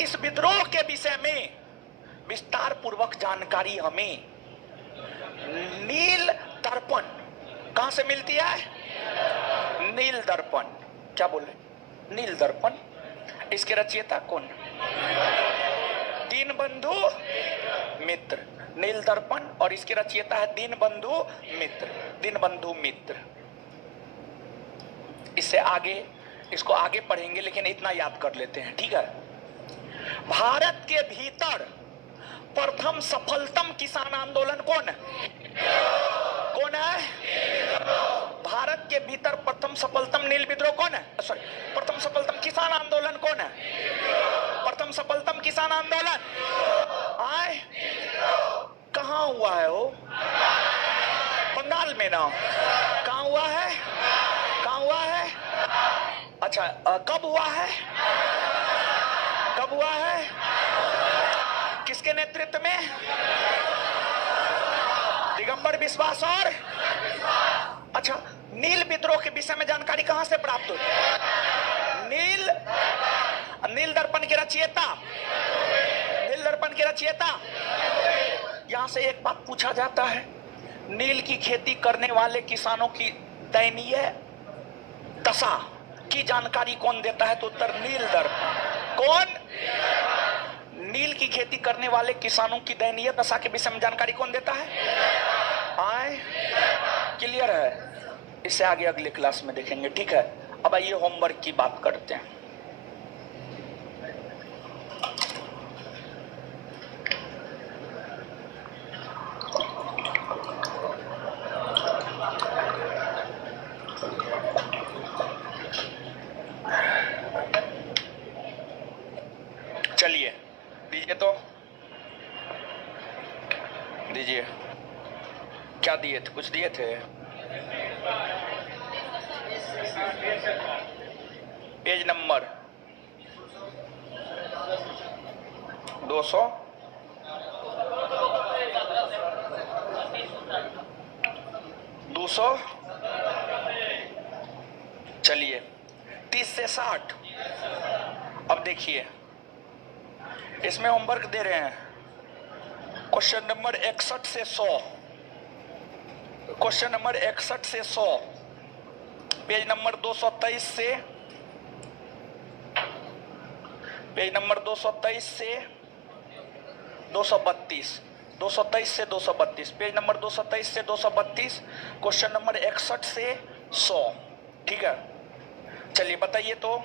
इस विद्रोह के विषय में विस्तार पूर्वक जानकारी हमें नील दर्पण, कहां से मिलती है? नील दर्पण, क्या बोले? नील दर्पण। इसके रचयिता कौन? दीनबंधु मित्र। नील दर्पण, और इसके रचयिता है दीनबंधु मित्र, दीनबंधु मित्र। इससे आगे, इसको आगे पढ़ेंगे, लेकिन इतना याद कर लेते हैं, ठीक है? भारत के भीतर प्रथम सफलतम किसान आंदोलन कौन है? कौन है? भारत के भीतर प्रथम सफलतम नील विद्रोह कौन है? सॉरी, प्रथम सफलतम किसान आंदोलन कौन है? प्रथम सफलतम किसान आंदोलन आए कहां हुआ है? वो बंगाल में ना, कहां हुआ है? कहां हुआ है? अच्छा, कब हुआ है? कब हुआ है? किसके नेतृत्व में? दिगंबर विश्वास और अच्छा, नील विद्रोह के विषय में जानकारी कहां से प्राप्त होती? नील दर्पण के रचयिता, नील दर्पण के रचयिता। यहां से एक बात पूछा जाता है, नील की खेती करने वाले किसानों की दयनीय दशा की जानकारी कौन देता है? तो उत्तर नील दर्पण। कौन? नील की खेती करने वाले किसानों की दयनीय दशा के विषय में जानकारी कौन देता है? आए क्लियर है? इससे आगे अगले क्लास में देखेंगे, ठीक है? अब आइए होमवर्क की बात करते हैं। चलिए दीजिए, तो दीजिए। क्या दिए थे? कुछ दिए थे? Page number 200, 200। चलिए 30 से 60। अब देखिए, इसमें होमवर्क दे रहे हैं क्वेश्चन नंबर 61 से 100, क्वेश्चन नंबर 61 से 100, पेज नंबर 223 से, पेज नंबर 223 से 232, 223 से 232, पेज नंबर 223 से 232, क्वेश्चन नंबर 61 से 100। ठीक है, चलिए बताइए तो।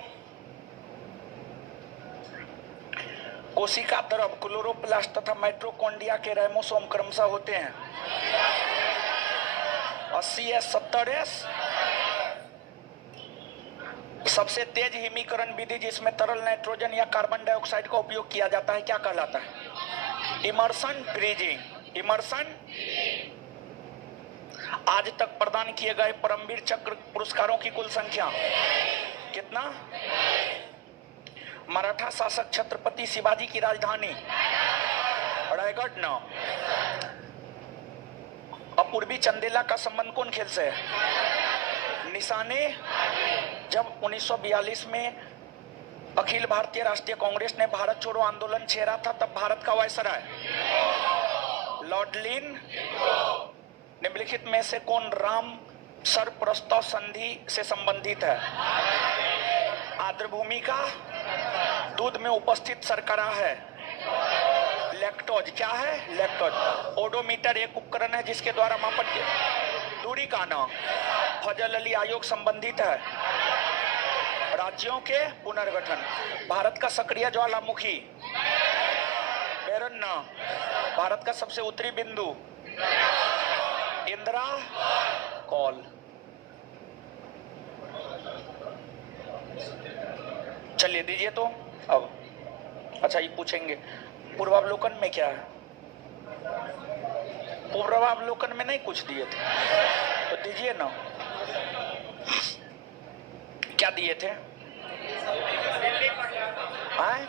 कोशिका द्रव क्लोरोप्लास्ट तथा माइटोकॉन्ड्रिया के राइबोसोम क्रमशः होते हैं 80S 70S। सबसे तेज हिमीकरण विधि जिसमें तरल नाइट्रोजन या कार्बन डाइऑक्साइड का उपयोग किया जाता है क्या कहलाता है? Immersion freezing. इमर्सन। आज तक प्रदान किए गए परमवीर चक्र पुरस्कारों की कुल संख्या कितना? मराठा शासक छत्रपति शिवाजी की राजधानी रायगढ़ न। अपूर्वी चंदेला का संबंध कौन खेल से है? निशाने। जब 1942 में अखिल भारतीय राष्ट्रीय कांग्रेस ने भारत छोड़ो आंदोलन छेड़ा था तब भारत का वायसराय लॉर्ड लिन। निम्नलिखित में से कौन राम सर प्रस्ताव संधि से संबंधित है? आर्द्रभूमि का दूध में उपस्थित शर्करा है लैक्टोज। क्या है? लैक्टोज। ओडोमीटर एक उपकरण है जिसके द्वारा मापन की दूरी का नाम फजल अली आयोग संबंधित है राज्यों के पुनर्गठन। भारत का सक्रिय ज्वालामुखी बेरन। भारत का सबसे उत्तरी बिंदु इंदिरा कॉल। चलिए दीजिए तो अब। अच्छा ये पूछेंगे पूर्वावलोकन में क्या है? पूर्वावलोकन में नहीं कुछ दिए थे तो दीजिए ना। क्या दिए थे? आए?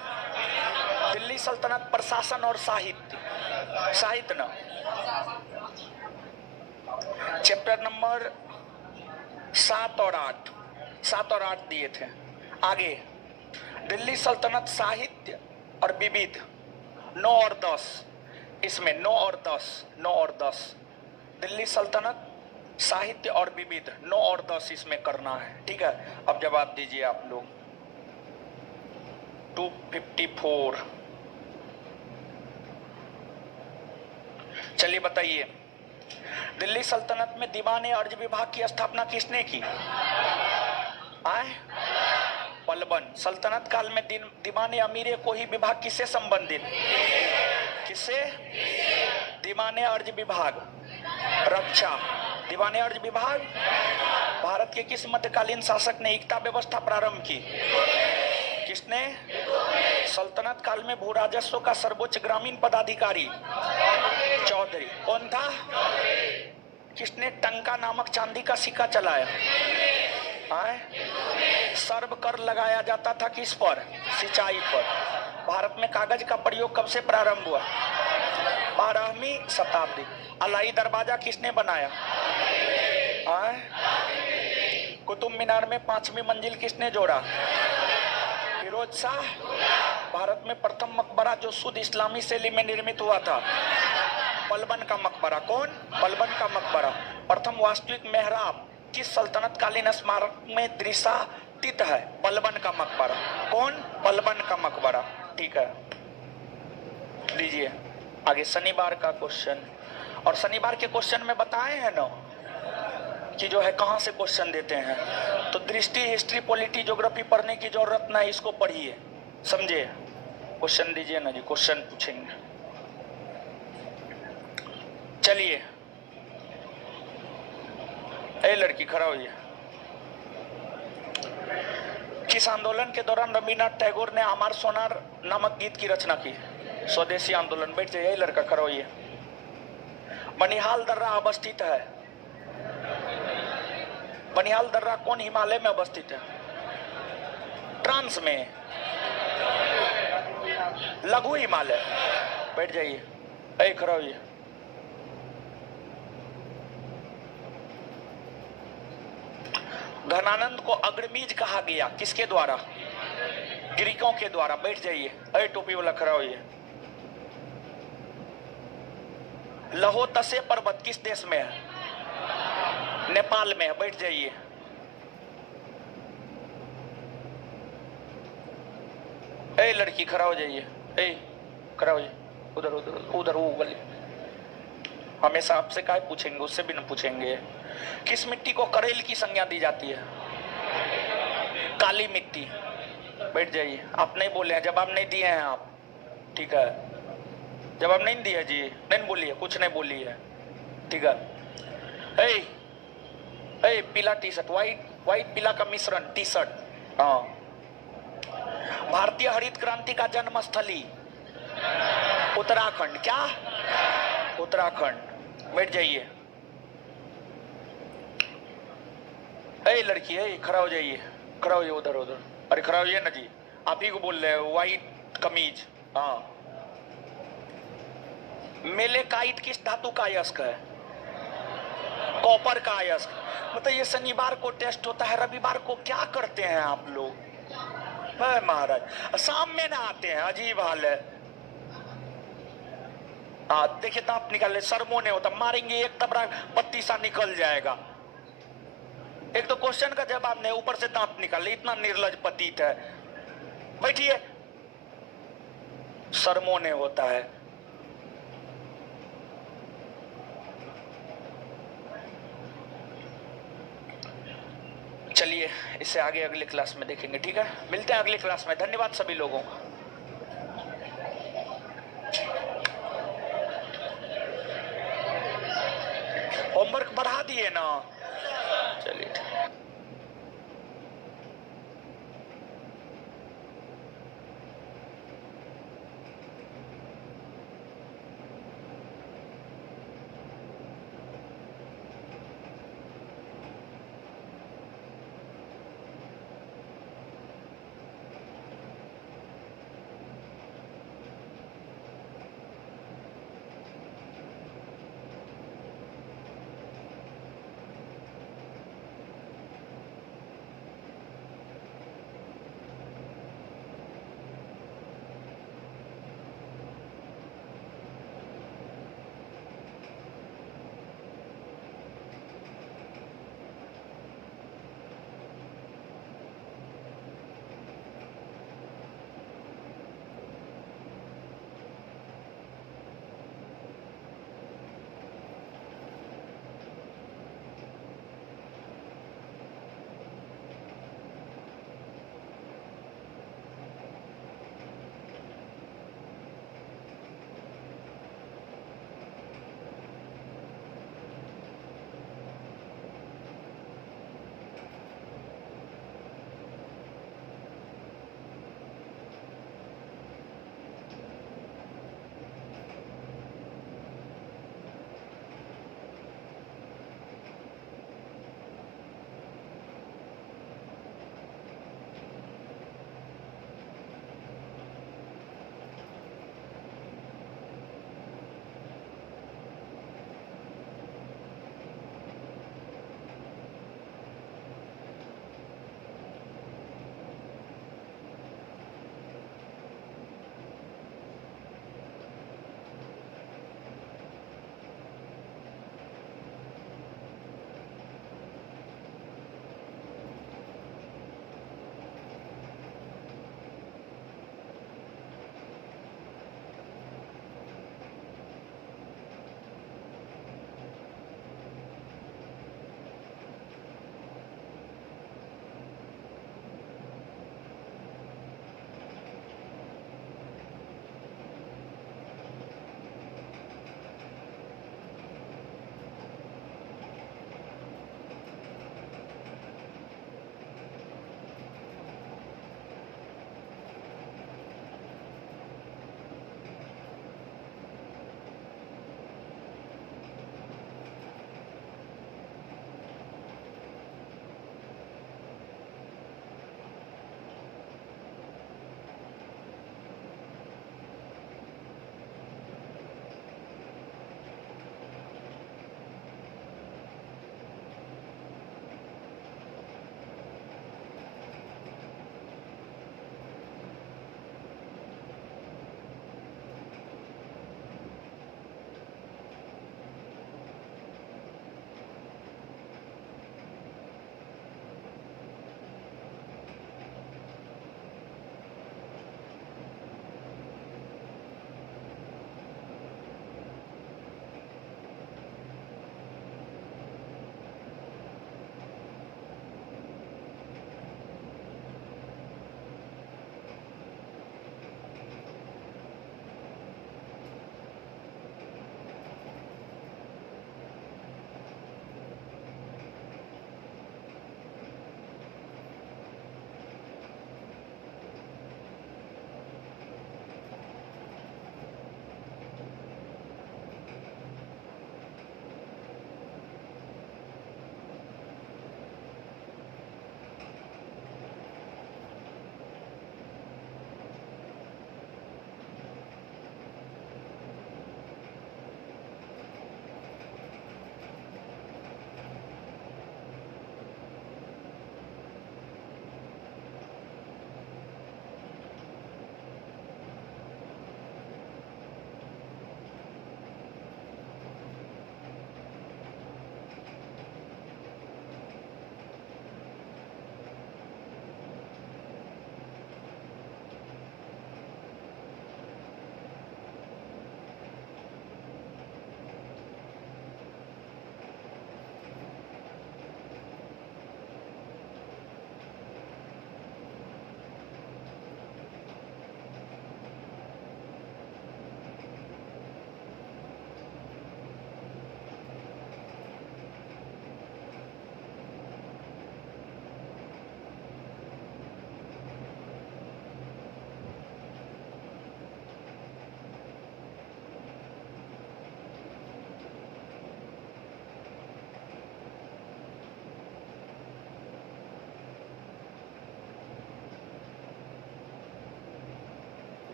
दिल्ली सल्तनत प्रशासन और साहित्य। साहित्य ना चैप्टर नंबर 7 और 8, 7 और 8 दिए थे। आगे दिल्ली सल्तनत साहित्य और विविध 9 और 10, इसमें 9 और 10, 9 और 10 दिल्ली सल्तनत साहित्य और विविध 9 और 10 इसमें करना है। ठीक है, अब जवाब दीजिए आप लोग। 254। चलिए बताइए दिल्ली सल्तनत में दीवाने अर्ज विभाग की स्थापना किसने की? आए? पलबन। सल्तनत काल में दीवाने अमीरे को ही विभाग किससे संबंधित? किससे? दीवाने अर्ज विभाग रक्षा। दीवाने अर्ज विभाग। भारत के किस मध्यकालीन शासक ने एकता व्यवस्था प्रारंभ की? किसने? सल्तनत काल में भू राजस्व का सर्वोच्च ग्रामीण पदाधिकारी चौधरी। कौन था? किसने टंका नामक चांदी का सिक्का चलाया? आए? सर्व कर लगाया जाता था किस पर? सिंचाई पर। भारत में कागज का प्रयोग कब से प्रारंभ हुआ? 12वीं शताब्दी। अलाई दरवाजा किसने बनाया? आए? कुतुब मीनार में 5वीं मंजिल किसने जोड़ा? फिरोज शाह। भारत में प्रथम मकबरा जो शुद्ध इस्लामी शैली में निर्मित हुआ था? पलबन का मकबरा। कौन? पलबन का मकबरा। प्रथम वास्तविक मेहराब किस सल्तनत कालीन स्मारक में दृश्यातीत है? पलबन का मकबरा। कौन? पलबन का मकबरा। ठीक है, लीजिए आगे शनिवार का क्वेश्चन। और शनिवार के क्वेश्चन में बताए हैं ना कि जो है कहां से क्वेश्चन देते हैं, तो दृष्टि, हिस्ट्री, पॉलिटी, ज्योग्राफी पढ़ने की जरूरत नहीं, इसको पढ़िए, समझे। क्वेश्चन दीजिए ना जी, क्वेश्चन पूछेंगे। चलिए, ए लड़की खड़ा होइए। किस आंदोलन के दौरान रविन्द्रनाथ टैगोर ने अमर सोनार नामक गीत की रचना की? स्वदेशी आंदोलन। बैठ जाइए, यही लड़का खड़ा होइए। बनिहाल दर्रा अवस्थित है? बनिहाल दर्रा कौन हिमालय में अवस्थित है? ट्रांस में। लघु हिमालय। बैठ जाइए, ऐ खड़ा होइए। घनानंद को अग्रमीज कहा गया किसके द्वारा? ग्रीकों के द्वारा। बैठ जाइए, ऐ टोपी वाला खड़ा होइए। लहोतसे पर्वत किस देश में है? नेपाल में है। बैठ जाइए। ए लड़की खड़ा हो जाइए, ए खड़ा हो जाइए। उधर उधर उधर वो वाली। हमेशा आपसे क्या पूछेंगे, उससे भी न पूछेंगे। किस मिट्टी को करेल की संज्ञा दी जाती है? काली मिट्टी। बैठ जाइए। आप नहीं बोले हैं, जवाब नहीं दिए हैं आप, ठीक है? जवाब नहीं दिया जी, नहीं बोलिए, कुछ नहीं बोली है, ठीक है? ए पीला टी शर्ट, व्हाइट पीला का मिश्रण टी शर्ट। हाँ। भारतीय हरित क्रांति का जन्म स्थली उत्तराखंड। क्या? उत्तराखंड। बैठ जाइए। लड़की है, खड़ा हो जाइए, खड़ा होइए उधर उधर। अरे खड़ा होइए ना जी, आप ही को बोल रहे हो, व्हाइट कमीज। हाँ। मेलेकाइट किस धातु का अयस्क है? कॉपर का अयस्क। मतलब ये शनिवार को टेस्ट होता है, रविवार को क्या करते हैं आप लोग? महाराज शाम में ना आते हैं, अजीब हाल है। देखिए दांत निकाले, सरमोने होता, मारेंगे एक तबरा पत्ती सा निकल जाएगा। एक तो क्वेश्चन का जवाब नहीं, ऊपर से दांत निकाले, इतना निर्लज पतित है। बैठिए। सरमोने होता है। चलिए इसे आगे अगले क्लास में देखेंगे, ठीक है? मिलते हैं अगले क्लास में। धन्यवाद सभी लोगों का। होमवर्क बढ़ा दिए ना?